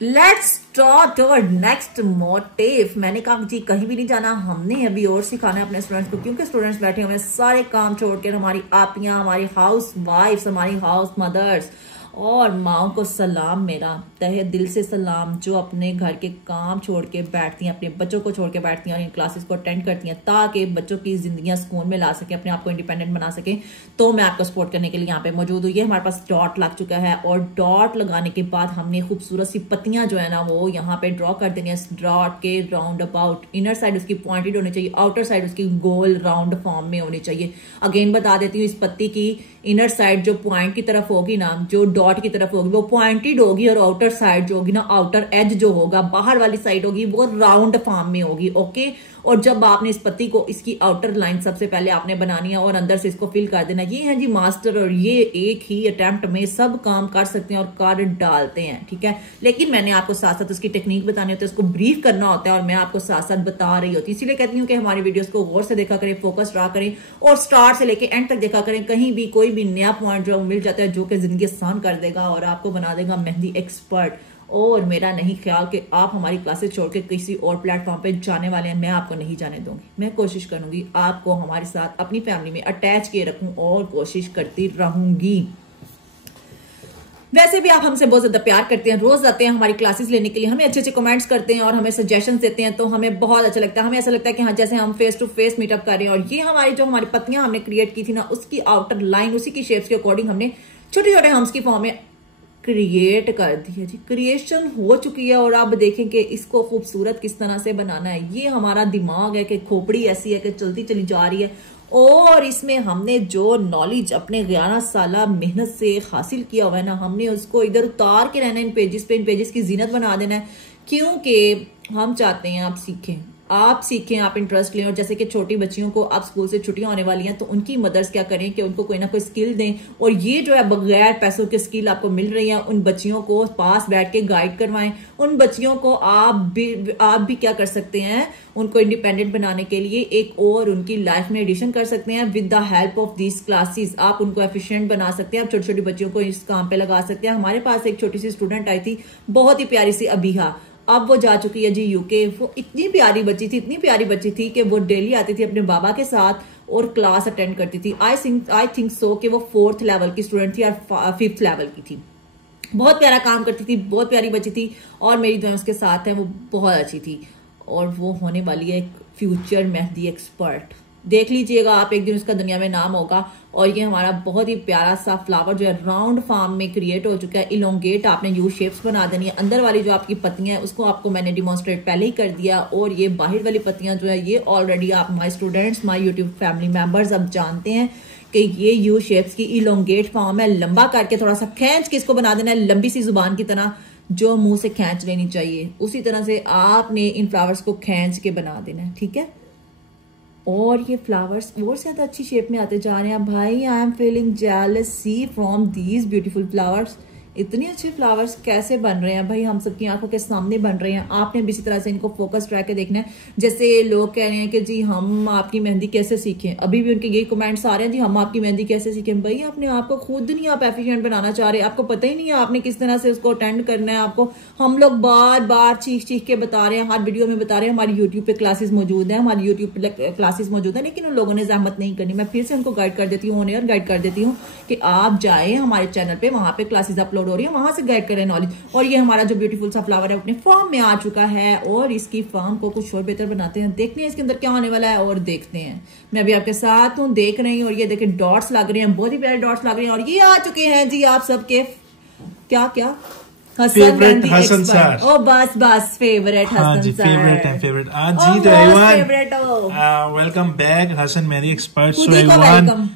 Let's start our next motive. मैंने कहा जी कहीं भी नहीं जाना, हमने अभी और सिखाना है अपने स्टूडेंट्स को, क्योंकि स्टूडेंट्स बैठे हुए हैं सारे काम छोड़ के, हमारी आपियां, हमारी हाउस वाइफ्स, हमारी हाउस मदर्स और माओ को सलाम, मेरा तहे दिल से सलाम, जो अपने घर के काम छोड़ के बैठती हैं, अपने बच्चों को छोड़ के बैठती हैं और इन क्लासेस को अटेंड करती हैं, ताकि बच्चों की जिंदगियां सुकून में ला सके, अपने आप को इंडिपेंडेंट बना सके। तो मैं आपको सपोर्ट करने के लिए यहाँ पे मौजूद हूँ। ये हमारे पास डॉट लग चुका है, और डॉट लगाने के बाद हमने खूबसूरत सी पत्तियां जो है ना वो यहाँ पे ड्रॉ कर देनी है। डॉट के राउंड अबाउट इनर साइड उसकी पॉइंटेड होनी चाहिए, आउटर साइड उसकी गोल राउंड फॉर्म में होनी चाहिए। अगेन बता देती हूँ, इस पत्ती की इनर साइड जो पॉइंट की तरफ होगी ना, जो डॉट की तरफ होगी, वो पॉइंटेड होगी, और आउटर साइड जो होगी ना, आउटर एज जो होगा, बाहर वाली साइड होगी, वो राउंड फॉर्म में होगी। ओके, और जब आपने इस पत्ती को, इसकी आउटर लाइन सबसे पहले आपने बनानी है और अंदर से इसको फिल कर देना। ये है जी मास्टर, और ये एक ही अटेम्प्ट में सब काम कर सकते हैं और कर डालते हैं, ठीक है। लेकिन मैंने आपको साथ साथ उसकी टेक्निक बतानी होती है, उसको ब्रीफ करना होता है, और मैं आपको साथ साथ बता रही होती। इसीलिए कहती हूँ कि हमारी वीडियोस को गौर से देखा करें, फोकस रहा करें, और स्टार्ट से लेके एंड तक देखा करें। कहीं भी कोई भी नया पॉइंट जो मिल जाता है जो कि जिंदगी आसान कर देगा और आपको बना देगा मेहंदी एक्सपर्ट। और मेरा नहीं ख्याल कि आप हमारी क्लासेस छोड़ के किसी और प्लेटफॉर्म पे जाने वाले हैं। मैं आपको नहीं जाने दूंगी। मैं कोशिश करूंगी आपको हमारे साथ अपनी फैमिली में अटैच किए रखूं और कोशिश करती रहूंगी। वैसे भी आप हमसे बहुत ज्यादा प्यार करते हैं, रोज आते हैं हमारी क्लासेस लेने के लिए, हमें अच्छे अच्छे कमेंट्स करते हैं और हमें सजेशंस देते हैं, तो हमें बहुत अच्छा लगता है। हमें ऐसा लगता है कि हाँ जैसे हम फेस टू फेस मीटअप कर रहे हैं। और ये हमारी पत्तियां हमने क्रिएट की थी ना, उसकी आउटर लाइन उसी की शेप्स के अकॉर्डिंग हमने छोटे छोटे हम्स की फॉर्म में क्रिएट कर दी है जी। क्रिएशन हो चुकी है और अब देखें कि इसको खूबसूरत किस तरह से बनाना है। ये हमारा दिमाग है कि खोपड़ी ऐसी है कि चलती चली जा रही है और इसमें हमने जो नॉलेज अपने 11 साल मेहनत से हासिल किया हुआ है ना, हमने उसको इधर उतार के रहना इन पेजेस की जीनत बना देना है, क्योंकि हम चाहते हैं आप सीखें, आप इंटरेस्ट लें। और जैसे कि छोटी बच्चियों को अब स्कूल से छुट्टियां होने वाली हैं, तो उनकी मदर्स क्या करें कि उनको कोई ना कोई स्किल दें। और ये जो है बगैर पैसों के स्किल आपको मिल रही है, उन बच्चियों को पास बैठ के गाइड करवाएं। उन बच्चियों को आप भी क्या कर सकते हैं, उनको इंडिपेंडेंट बनाने के लिए एक और उनकी लाइफ में एडिशन कर सकते हैं with the help of these classes. आप उनको एफिशिएंट बना सकते हैं, आप छोटी छोटी बच्चियों को इस काम पे लगा सकते हैं। हमारे पास एक छोटी सी स्टूडेंट आई थी, बहुत ही प्यारी सी अबीहा, अब वो जा चुकी है जी यूके। वो इतनी प्यारी बच्ची थी कि वो डेली आती थी अपने बाबा के साथ और क्लास अटेंड करती थी। आई थिंक सो कि वो 4th लेवल की स्टूडेंट थी और 5th लेवल की थी। बहुत प्यारा काम करती थी, बहुत प्यारी बच्ची थी और मेरी जो उसके साथ है वो बहुत अच्छी थी और वो होने वाली है एक फ्यूचर मेहंदी एक्सपर्ट। देख लीजिएगा आप, एक दिन उसका दुनिया में नाम होगा। और ये हमारा बहुत ही प्यारा सा फ्लावर जो है राउंड फॉर्म में क्रिएट हो चुका है। इलोंगेट आपने यू शेप्स बना देनी है। अंदर वाली जो आपकी पत्तियां हैं उसको आपको मैंने डिमॉन्स्ट्रेट पहले ही कर दिया। और ये बाहर वाली पत्तियां जो है ये ऑलरेडी आप my students, my YouTube family members अब जानते हैं कि ये यू शेप्स की इलोंगेट फॉर्म है। लंबा करके थोड़ा सा खींच के इसको बना देना है, लंबी सी जुबान की तरह जो मुंह से खींच लेनी चाहिए, उसी तरह से आपने इन फ्लावर्स को खींच के बना देना है, ठीक है। और ये फ्लावर्स और ज्यादा अच्छी शेप में आते जा रहे हैं भाई। I am feeling jealousy from these beautiful flowers. इतने अच्छे फ्लावर्स कैसे बन रहे हैं भाई, हम सबकी आंखों के सामने बन रहे हैं। आपने भी इसी तरह से इनको फोकस रह के देखना है। जैसे लोग कह रहे हैं कि जी हम आपकी मेहंदी कैसे सीखें, अभी भी उनके यही कमेंट्स आ रहे हैं जी हम आपकी मेहंदी कैसे सीखें। भाई अपने आप को खुद नहीं आप एफिशिएंट बनाना चाह रहे, आपको पता ही नहीं है आपने किस तरह से उसको अटेंड करना है। आपको हम लोग बार बार चीख के बता रहे हैं, हर वीडियो में बता रहे हैं हमारी यूट्यूब पे क्लासेस मौजूद है, हमारी यूट्यूब पे क्लासेस मौजूद है, लेकिन उन लोगों ने जहमत नहीं करनी। मैं फिर से उनको गाइड कर देती हूँ, ऑन एयर गाइड कर देती हूँ कि आप जाए हमारे चैनल पे, वहां पे क्लासेस अपलोड हो रही है, वहां से गाइड करें नॉलेज। और ये हमारा जो ब्यूटीफुल सा फ्लावर है अपने फॉर्म में आ चुका है और इसकी फॉर्म को कुछ और बेहतर बनाते हैं। देखते हैं इसके अंदर क्या होने वाला है और देखते हैं। मैं अभी आपके साथ हूँ, देख रही हूँ। और ये देखें डॉट्स लग रहे हैं, बहुत ही प्यारे डॉट्स लग रहे हैं। और ये आ चुके हैं जी आप सबके क्या फेवरेट हसन सर। ओ बस फेवरेट हसन सर, फेवरेट आज जी तो everyone welcome back Hasan mehndi expert. So everyone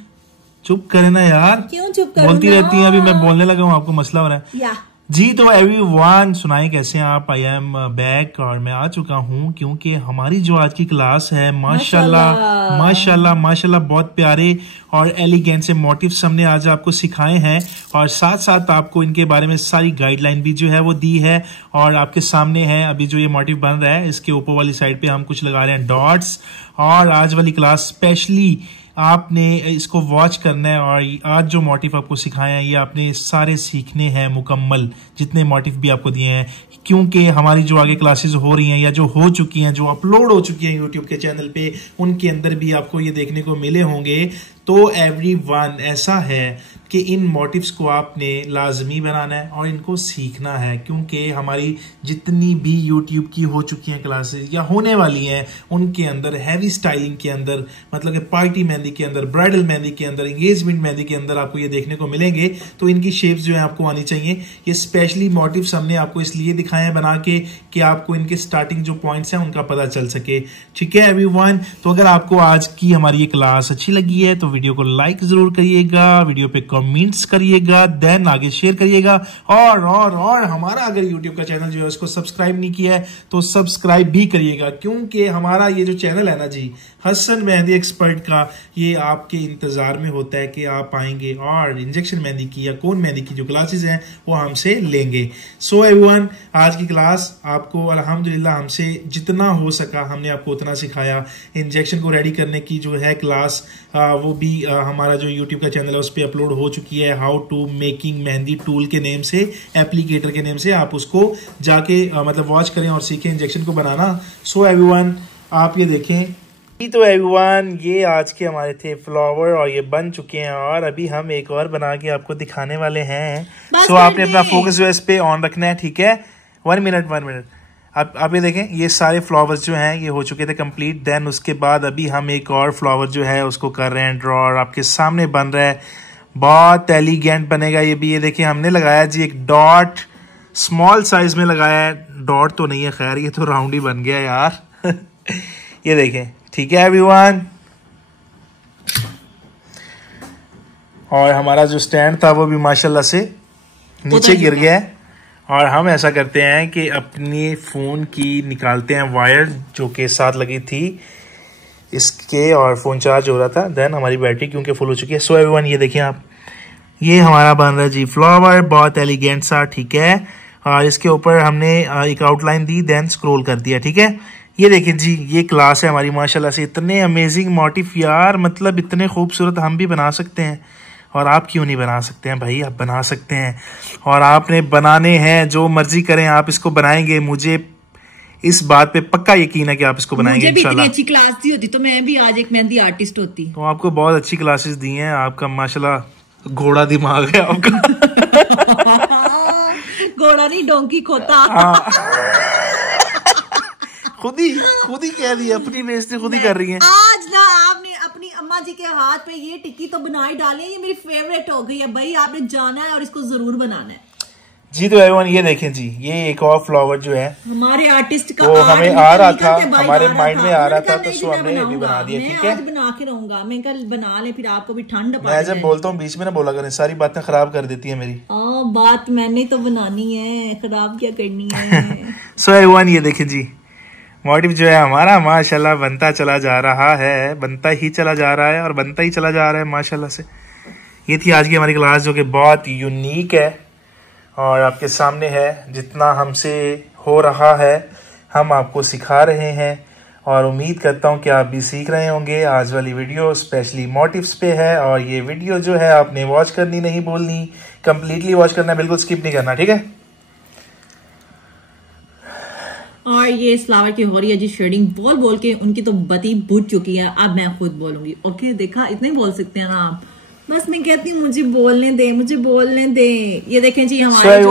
चुप करे ना यार, क्यों चुप करूं? बोलती रहती हैं, अभी मैं बोलने लगा हूँ, आपको मसला हो रहा है या जी। तो एवरीवन सुनाए कैसे हैं आप। आई एम बैक और मैं आ चुका हूँ क्योंकि हमारी जो आज की क्लास है माशाल्लाह बहुत प्यारे और एलिगेंट से मोटिव्स हमने आज आपको सिखाए हैं और साथ साथ आपको इनके बारे में सारी गाइडलाइन भी जो है वो दी है और आपके सामने है। अभी जो ये मोटिव बन रहा है इसके ऊपर वाली साइड पे हम कुछ लगा रहे हैं डॉट्स। और आज वाली क्लास स्पेशली आपने इसको वॉच करना है और आज जो मोटिव आपको सिखाए हैं ये आपने सारे सीखने हैं मुकम्मल, जितने मोटिव भी आपको दिए हैं, क्योंकि हमारी जो आगे क्लासेस हो रही हैं या जो हो चुकी हैं, जो अपलोड हो चुकी हैं यूट्यूब के चैनल पे, उनके अंदर भी आपको ये देखने को मिले होंगे। तो एवरीवन ऐसा है कि इन मोटिव्स को आपने लाजमी बनाना है और इनको सीखना है, क्योंकि हमारी जितनी भी यूट्यूब की हो चुकी हैं क्लासेस या होने वाली हैं उनके अंदर हैवी स्टाइलिंग के अंदर, मतलब कि पार्टी मेहंदी के अंदर, ब्राइडल मेहंदी के अंदर, एंगेजमेंट मेहंदी के अंदर आपको ये देखने को मिलेंगे। तो इनकी शेप्स जो है आपको आनी चाहिए। ये स्पेशली मोटिव्स हमने आपको इसलिए दिखाए हैं बना के कि आपको इनके स्टार्टिंग जो पॉइंट्स हैं उनका पता चल सके, ठीक है एवरीवन। तो अगर आपको आज की हमारी ये क्लास अच्छी लगी है तो वीडियो को लाइक जरूर करिएगा, वीडियो पे कमेंट्स करिएगा, देन आगे शेयर करिएगा और हमारा अगर यूट्यूब का चैनल जो है उसको सब्सक्राइब नहीं किया है तो सब्सक्राइब भी करिएगा, क्योंकि हमारा ये जो चैनल है ना जी हसन मेहंदी एक्सपर्ट का, ये आपके इंतजार में होता है कि आप आएंगे और इंजेक्शन मेहंदी की या कोन मेहंदी की जो क्लासेस हैं वो हमसे लेंगे। सो एवरीवन आज की क्लास आपको अल्हम्दुलिल्लाह हमसे जितना हो सका हमने आपको उतना सिखाया। इंजेक्शन को रेडी करने की जो है क्लास वो भी हमारा जो यूट्यूब का चैनल है उस पर अपलोड हो हो चुकी है how to making mehndi tool के नेम से, एप्लीकेटर के नेम से। आप उसको जाके मतलब वॉच करें और सीखें इंजेक्शन को बनाना। सो एवरीवन आप ये देखें। तो एवरीवन ये आज के हमारे थे फ्लावर और ये बन चुके हैं और अभी हम एक और बना के आपको दिखाने वाले हैं। सो आपने अपना फोकस जो है इस पे ऑन रखना है, ठीक है। 1 मिनट। आप ये देखें, ये सारे फ्लावर्स जो हैं ये हो चुके थे कंप्लीट। देन उसके बाद अभी हम एक और फ्लावर जो है उसको कर रहे हैं ड्रॉ और आपके सामने बन रहा है। बहुत एलिगेंट बनेगा ये भी। ये देखिए हमने लगाया जी एक डॉट, स्मॉल साइज में लगाया है। डॉट तो नहीं है खैर, ये तो राउंड ही बन गया यार। ये देखें, ठीक है एवरीवन। और हमारा जो स्टैंड था वो भी माशाल्लाह से नीचे गिर गया है। और हम ऐसा करते हैं कि अपनी फ़ोन की निकालते हैं वायर जो के साथ लगी थी इसके, और फ़ोन चार्ज हो रहा था। देन हमारी बैटरी क्योंकि फुल हो चुकी है। सो एवरीवन ये देखिए आप, ये हमारा बन रहा है जी फ्लावर, बहुत एलिगेंट सा, ठीक है। और इसके ऊपर हमने एक आउटलाइन दी, देन स्क्रॉल कर दिया, ठीक है। ये देखिए जी ये क्लास है हमारी माशाल्लाह से। इतने अमेजिंग मोटिफ यार, मतलब इतने खूबसूरत हम भी बना सकते हैं। और आप क्यों नहीं बना सकते हैं भाई, आप बना सकते हैं। और आपने बनाने हैं, जो मर्जी करें आप इसको बनाएंगे। मुझे इस बात पे पक्का यकीन है कि आप इसको बनाएंगे इंशाल्लाह। मुझे भी इतनी अच्छी क्लास दी होती तो मैं भी आज एक मेहंदी आर्टिस्ट होती। तो आपको बहुत अच्छी क्लासेस दी हैं। आपका माशाल्लाह घोड़ा दिमाग है आपका। घोड़ा नहीं, डोंकी खोता। खुद ही कह रही है, अपनी बेइज्जती खुद ही कर रही है। आज ना आपने अपनी अम्मा जी के हाथ पे ये टिक्की तो बनाई डाली, ये मेरी फेवरेट हो गई है भाई। आपने जाना है और इसको जरूर बनाना है जी। तो एवरीवन ये देखें जी, ये एक और फ्लावर जो है हमारे आर्टिस्ट का वो हमें आ रहा था, हमारे माइंड में आ रहा था, तो सो हमने भी बना दिया, ठीक है। बना के रहूंगा मैं, कल बना ले, फिर आपको भी ठंड पड़। मैं जब बोलता हूँ बीच में ना बोला करें, सारी बातें खराब कर देती है मेरी। बात मैंने तो बनानी है, खराब क्या करनी है। सो एवरीवन ये देखें जी, मोटिव जो है हमारा माशाल्लाह बनता चला जा रहा है, बनता ही चला जा रहा है और बनता ही चला जा रहा है माशाल्लाह से। ये थी आज की हमारी क्लास जो कि बहुत यूनिक है और आपके सामने है। जितना हमसे हो रहा है हम आपको सिखा रहे हैं और उम्मीद करता हूँ कि आप भी सीख रहे होंगे। आज वाली वीडियो स्पेशली मोटिव्स पे है और ये वीडियो जो है आपने वॉच करनी नहीं भूलनी, कंप्लीटली वॉच करना, बिल्कुल स्किप नहीं करना, ठीक है। और ये इस फ्लावर की हो रही है जी शेडिंग, बोल के उनकी तो बत्ती बुझ चुकी है। अब मैं खुद बोलूंगी, ओके। देखा, इतना ही बोल सकते हैं ना आप। बस मैं कहती हूँ मुझे बोलने दे। ये देखें जी हमारे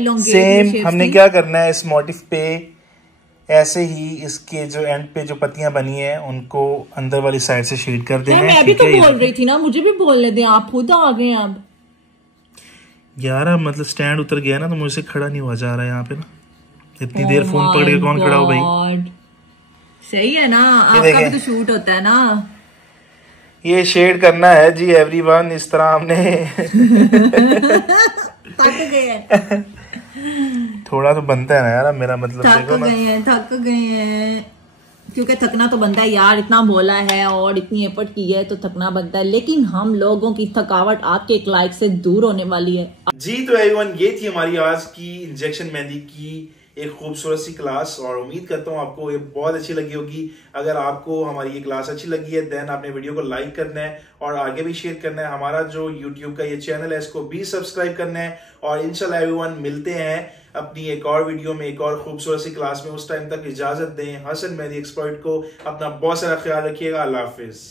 जो सेम हमने क्या करना है इस मोटिफ पे, ऐसे ही इसके जो एंड पे जो पत्तियां बनी है उनको अंदर वाली साइड से शेड कर देना है। मैं भी तो बोल रही थी ना, मुझे भी बोलने दें, आप खुद आ गए अब यार। मतलब स्टैंड उतर गया ना तो मुझसे खड़ा नहीं हुआ जा रहा है यहाँ पे ना। इतनी देर फोन पकड़ के कौन खड़ा हो भाई। सही है ना, आपका भी तो शूट होता है ना। ये शेड करना है जी एवरीवन, इस तरह हमने थक गए थोड़ा तो बनता है ना यार मेरा, मतलब थक गए हैं क्योंकि थकना तो बनता है यार। इतना बोला है और इतनी एफर्ट की है तो थकना बनता है, लेकिन हम लोगों की थकावट आपके एक लाइक से दूर होने वाली है जी। तो एवरीवन ये थी हमारी आज की इंजेक्शन मेहंदी की एक खूबसूरत सी क्लास और उम्मीद करता हूँ आपको ये बहुत अच्छी लगी होगी। अगर आपको हमारी ये क्लास अच्छी लगी है देन आपने वीडियो को लाइक करना है और आगे भी शेयर करना है। हमारा जो YouTube का ये चैनल है इसको भी सब्सक्राइब करना है और इंशाल्लाह एवरीवन मिलते हैं अपनी एक और वीडियो में एक और खूबसूरत सी क्लास में। उस टाइम तक इजाजत दें। हसन मेहंदी एक्सपर्ट को अपना बहुत सारा ख्याल रखिएगा। अल्लाह हाफिज।